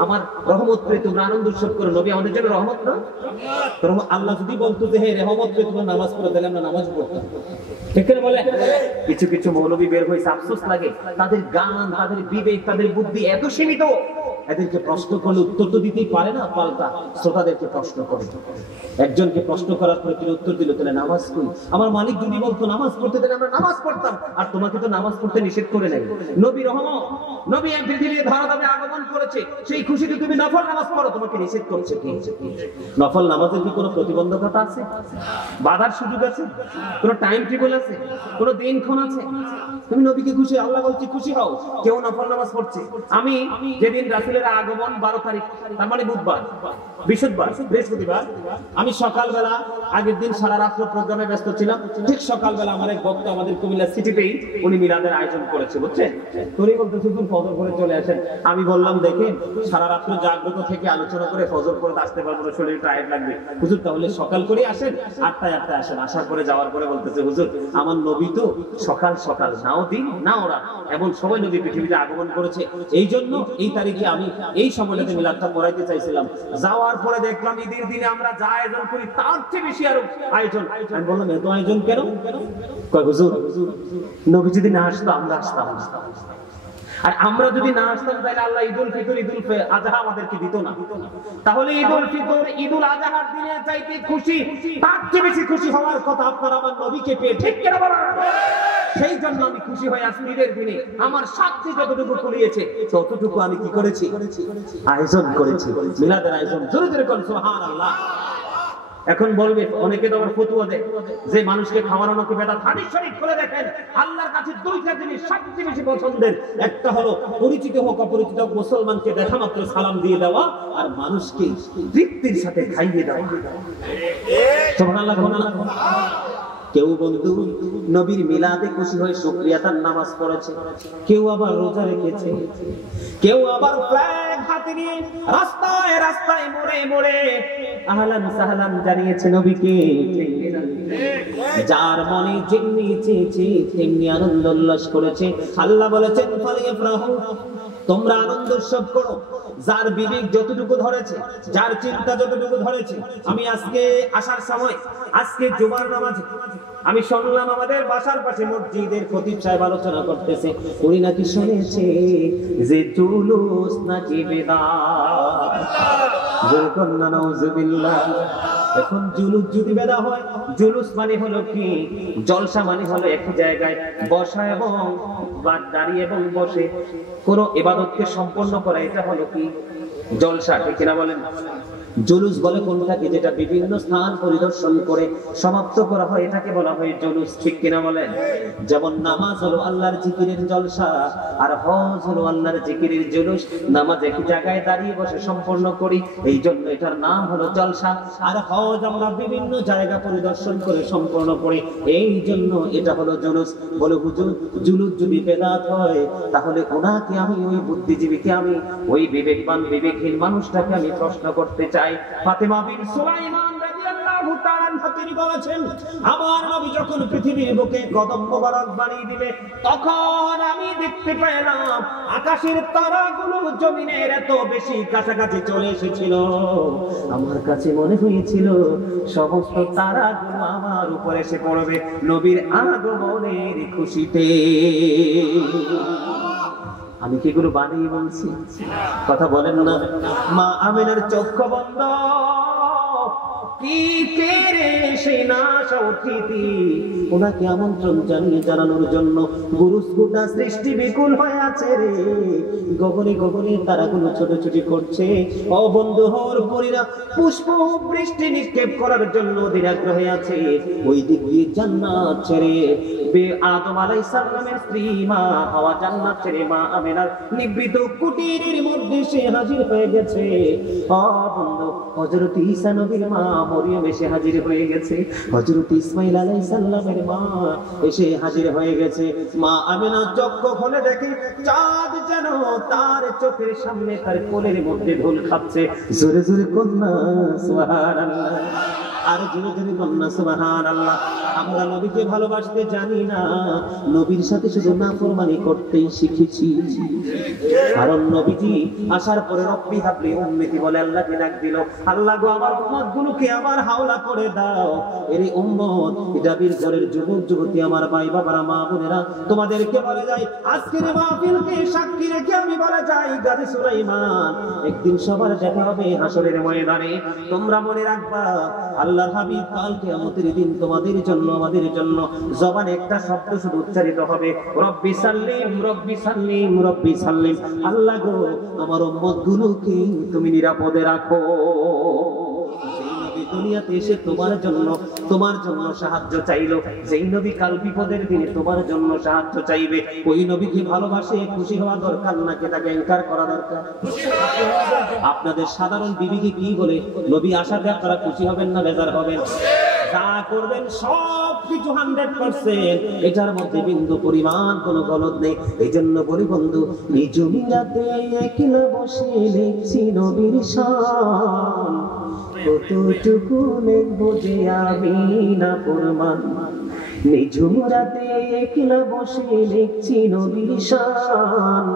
আমার রহমত পেয়ে তোমরা আনন্দ উৎসব করো। নবী আমাদের জন্য রহমত না? আল্লাহ যদি বলতো যে হে রহমত পেয়ে তোমরা নামাজ পড়ো, তাহলে আমরা নামাজ পড়তাম। ঠিক করে বলে কিছু কিছু মৌলবী বের হয়েছে, আফসোস লাগে। তাদের গান, তাদের বিবেক, তাদের বুদ্ধি এত সীমিত, এদেরকে প্রশ্ন করলে উত্তর তো দিতেই পারে না, পাল্টা শ্রোতাদেরকে প্রশ্ন করে। একজনকে প্রশ্ন করার পরে তিনি উত্তর দিল তাহলে নামাজ কই? আমার মালিক যদি বলতো নামাজ পড়তে তাহলে আমরা নামাজ পড়তাম, আর তোমাকে তো নামাজ পড়তে নিষেধ করে নাই। নবী রহমত, নবী এক পৃথিবীর ধারাভাবে আগমন করেছে, সেই খুশিতে তুমি নফল নামাজ পড়ো, তোমাকে নিষেধ করছে কি? নফল নামাজের কি কোনো প্রতিবন্ধকতা আছে? বাধার সুযোগ আছে? কোনো টাইম টেবিল আছে? কোনো দিনক্ষণ আছে? তুমি নবীকে খুশি, আল্লাহ বলছে খুশি হও। কেউ নফল নামাজ পড়ছে। আমি যেদিন রাসূলের আগমন 12 তারিখ, তার মানে বুধবার, বৃহস্পতিবার, আমি সকালবেলা আগের দিন সারা রাত্র প্রোগ্রামে ব্যস্ত ছিলাম। ঠিক সকালবেলা আমার এক ভক্ত আমাদের কুমিল্লা সিটিতেই উনি মিলাদের আয়োজন করেছে, বুঝছেন? উনি বলতেছে তুমি ফজর করে চলে আসেন। আমি বললাম দেখেন সারা রাত্র জাগ্রত থেকে আলোচনা করে ফজর করে আসতে পারবো না, শরীর টায়ার্ড লাগবে। হুজুর তাহলে সকাল করে আসেন, 8টায় আসেন। আসার পরে যাওয়ার পরে বলতেছে হুজুর আমার নবী তো সকাল সকাল নাও দিন না ওরা এমন সময় নবী পৃথিবীতে আগমন করেছে, এই জন্য এই তারিখে আমি এই সময়টাতে মিলাদটা পড়াইতে চাইছিলাম। যাওয়ার পরে দেখলাম ঈদের দিনে আমরা যা আয়োজন করি তার চেয়ে বেশি আরো আয়োজন। আমি বললাম এত আয়োজন কেন? কয় হুজুর নবী যদি না আসতো আমরা আসতাম, আর আমরা যদি না আসতাম তাহলে আল্লাহ ঈদুল ফিতর, ঈদুল আজহা আমাদেরকে দিত না। তাহলে ঈদুল ফিতর, ঈদুল আজহার দিনে চাইতে খুশি, তার চেয়ে বেশি খুশি হওয়ার কথা আপনার আমার নবীকে পেয়ে, ঠিক কিনা বলেন? সেই জন্য আমি খুশি হয়ে আসছি ঈদের দিনে। আমার সাথে যতটুকু কুলিয়েছে ততটুকু আমি কি করেছি? আয়োজন করেছি, মিলাদের আয়োজন। জোরে জোরে বলুন সুবহানাল্লাহ। এখন বলবে অনেকে তো আবার ফতোয়া দেয় যে মানুষকে খাওয়ানো কি বেদাত। হাদিস শরীফ খুলে দেখেন, আল্লাহর কাছে দুইটা জিনিস সবচেয়ে বেশি পছন্দের, একটা হলো পরিচিত হোক অপরিচিত হোক মুসলমানকে দেখা মাত্র সালাম দিয়ে দেওয়া, আর মানুষকে তৃপ্তির সাথে খাইয়ে দেওয়া। সুবহানাল্লাহ। কেউ বন্ধু নবীর মিলাদে খুশি হয়ে শুকরিয়াতার নামাজ পড়েছে, কেউ আবার রোজা রেখেছে, কেউ আবার ফ্ল্যাগ হাতে নিয়ে রাস্তায় রাস্তায় মোড়ে মোড়ে আহলান সাহলান জানিয়েছে নবীকে। যার মনে যেমনি চেয়েছে তেমনি আনন্দ উল্লাস করেছে। আল্লাহ বলেছেন ফালিয়াফরাহু, তোমরা আনন্দ উৎসব করো। যার বিবেক যতটুকু ধরেছে, যার চিন্তা যতটুকু ধরেছে। আমি আজকে আসার সময়, আজকে জুমার নামাজে আমি শুনলাম আমাদের বাসার পাশে মসজিদের খতিব সাহেব আলোচনা করতেছে, উনি নাকি শুনেছে যে জুলুস নাকি বিদআত। নাউযুবিল্লাহ। এখন জুলুস যদি বেদা হয়, জুলুস মানে হলো কি, জলসা মানে হলো একই জায়গায় বসা এবং দাঁড়িয়ে এবং বসে কোনো ইবাদতকে সম্পন্ন করা, এটা হলো কি জলসা, ঠিক কিনা বলেন? জুলুস বলে কোনটাকে যেটা বিভিন্ন স্থান পরিদর্শন করে সমাপ্ত করা হয়, এটাকে বলা হয় জুলুস, ঠিক কিনা বলেন? যেমন নামাজ হলো আল্লাহর জিকিরের জলসা, আর হজ হলো আল্লাহর জিকিরের জুলুস। নামাজ একই জায়গায় দাঁড়িয়ে বসে সম্পন্ন করি, এই জন্য এটার নাম হলো জলসা। আর হজ আমরা বিভিন্ন জায়গা পরিদর্শন করে সম্পন্ন করি, এই জন্য এটা হলো জুলুস। বলে হুজুর, জুলুস যদি বেদাত হয়, তাহলে ওনাকে আমি, ওই বুদ্ধিজীবীকে আমি, ওই বিবেকবান বিবেকহীন মানুষটাকে আমি প্রশ্ন করতে চাই। ফাতেমা বিন সুলাইমান রাদিয়াল্লাহু তাআলা তিনি বলেছেন, আমার নবী যখন পৃথিবীর বুকে কদম মোবারক বাড়িয়ে দিলে, তখন আমি দেখতে পেলাম আকাশের তারাগুলো জমিনের এত বেশি কাছাকাছি চলে এসেছিল, আমার কাছে মনে হয়েছিল সমস্ত তারাগুলো আমার উপরে এসে পড়বে নবীর আগমনের খুশিতে। আমি কি এগুলো বানিয়ে বলছি? কথা বলেন না। মা আমিনার চক্ষু বন্ধ, কি কেরে সেই নাশা অতিথি, ওনাকে আমন্ত্রণ জানানোর জন্য গুরুস্কুটা সৃষ্টি বিকুল হয়ে আছে রে। গগনে গগনে তারাগুলো ছোটাছুটি করছে। ও বন্ধু হর পরীরা পুষ্প বৃষ্টি নিক্ষেপ করার জন্য দিনাগ্রহ হয়ে আছে। ওই দিক দিয়ে জান্নাত ছেড়ে আদম আলাইহিস সালামের স্ত্রী মা হাওয়া জান্নাত ছেড়ে মা আমিনার নিভৃত কুটিরের মধ্যে সে হাজির হয়ে গেছে। ও বন্ধু, হযরত ঈসা নবীর মা মরিয়ম এসে হাজির হয়ে গেছে, হযরত ইসমাঈল আলাইহিস সালামের মা এসে হাজির হয়ে গেছে। মা আমিনা চক্ষু খুলে দেখে চাঁদ যেন তার চোখের সামনে তার কোলের মধ্যে ঢোল খাচ্ছে। জোরে জোরে কন্যা সুবহানাল্লাহ, আর জোরে জোরে কন্যা সুবহানাল্লাহ। আমরা নবীকে ভালোবাসতে জানি না, নবীর সাথে শুধু নাফরমানি করতেই শিখেছি। কারণ নবীজি আসার পরে রব্বি হাবলি উম্মতি বলে আল্লাহকে ডাক দিল, আল্লাহ গো আমার উম্মতগুলোকে আমার হাওলা করে দাও। এর উম্মত ইদাবির ঘরের যুবক যুবতী, আমার ভাই বাবারা, মা বোনেরা, তোমাদেরকে বলে যাই, আজকের মাহফিলকে সাক্ষী রেখে আমি বলে যাই, গাজী সুলাইমান একদিন সবার দেখা হবে হাসরের ময়দানে। তোমরা মনে রাখবা, আল্লাহর হাবিব কাল কিয়ামতের দিন তোমাদের জন্য, আমাদের জন্য জবানে একটা শব্দ শুধু উচ্চারিত হবে, রব্বি সাল্লিম রব্বি সাল্লিম রব্বি সাল্লিম। আল্লাহ গো আমার উম্মতগুলোকে তুমি নিরাপদে রাখো। সেই নবী দুনিয়াতে এসে তোমার জন্য সাহায্য চাইলো, যেই নবী কাল বিপদের দিনে তোমার জন্য সাহায্য চাইবে, ওই নবীকে ভালোবাসে খুশি হওয়া দরকার নাকি তাকে ইনকার করা দরকার? আপনাদের সাধারণ বিবিকে কি বলে, নবী আসাতে আপনারা খুশি হবেন না বেজার হবেন? যা করবেন সব কিছু 100%, এটার মধ্যে বিন্দু পরিমাণ কোনো গলদ নেই। এই জন্য বলি বন্ধু, নিজ মিলাতে একলা বসে লিখছি নবীর শান, কতটুকু লিখবো যে আমি না ফরমান। নিজ মিলাতে একলা বসে লিখছি নবীর শান,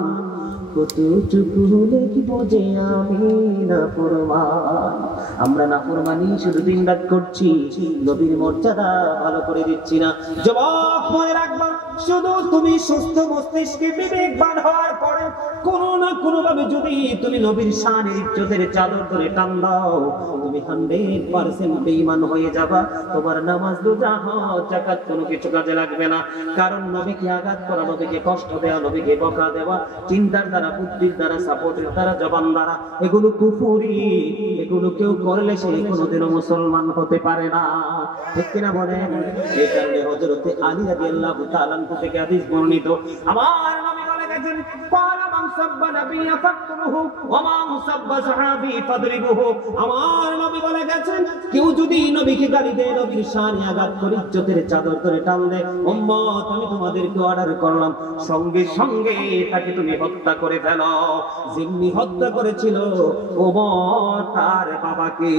কতটুকু লিখবো যে আমি না ফরমান। আমরা না ফরমানি শুধু দিন রাত করছি, নবীর মর্যাদা ভালো করে দিচ্ছি না। যুবক মনে রাখবা, শুধু তুমি সুস্থ মস্তিষ্কে বিবেকবান হওয়ার পরে কোনো না কোনো ভাবে যদি তুমি নবীর শানের ইজ্জতের চাদর ধরে টান দাও, তুমি 100% বেঈমান হয়ে যাবা। তোমার নামাজ, রোজা, হজ, যাকাত কোনো কিছু কাজে লাগবে না। কারণ নবীকে আঘাত করা, নবীকে কষ্ট দেওয়া, নবীকে বকা দেওয়া, চিন্তার দ্বারা, বুদ্ধির দ্বারা, সাপোর্টের দ্বারা, জবান দ্বারা, এগুলো কুফরি। এগুলো কেউ করলে সে কোনোদিনও মুসলমান হতে পারে না, ঠিক কিনা বলেন? এই কারণে হযরতে আলী রাদিয়াল্লাহু তাআলা থেকে হাদিস বর্ণিত, আমার নবী বলে গেছেন, ক্বালা মান সাব্বা নাবিয়্যা ফাকতুহু ওয়া মান সাব্বা সাহাবী ফাদরিবুহু। আমার নবী বলে গেছেন, কেউ যদি নবীকে গালি দেয়, নবীর শানে আঘাত করে, ইজ্জতের চাদর ধরে টান দেয়, উম্মত আমি তোমাদেরকে অর্ডার করলাম, সঙ্গে সঙ্গে তাকে তুমি হত্যা করে ফেলো, যেমনি হত্যা করেছিল ওমর তার বাবাকে।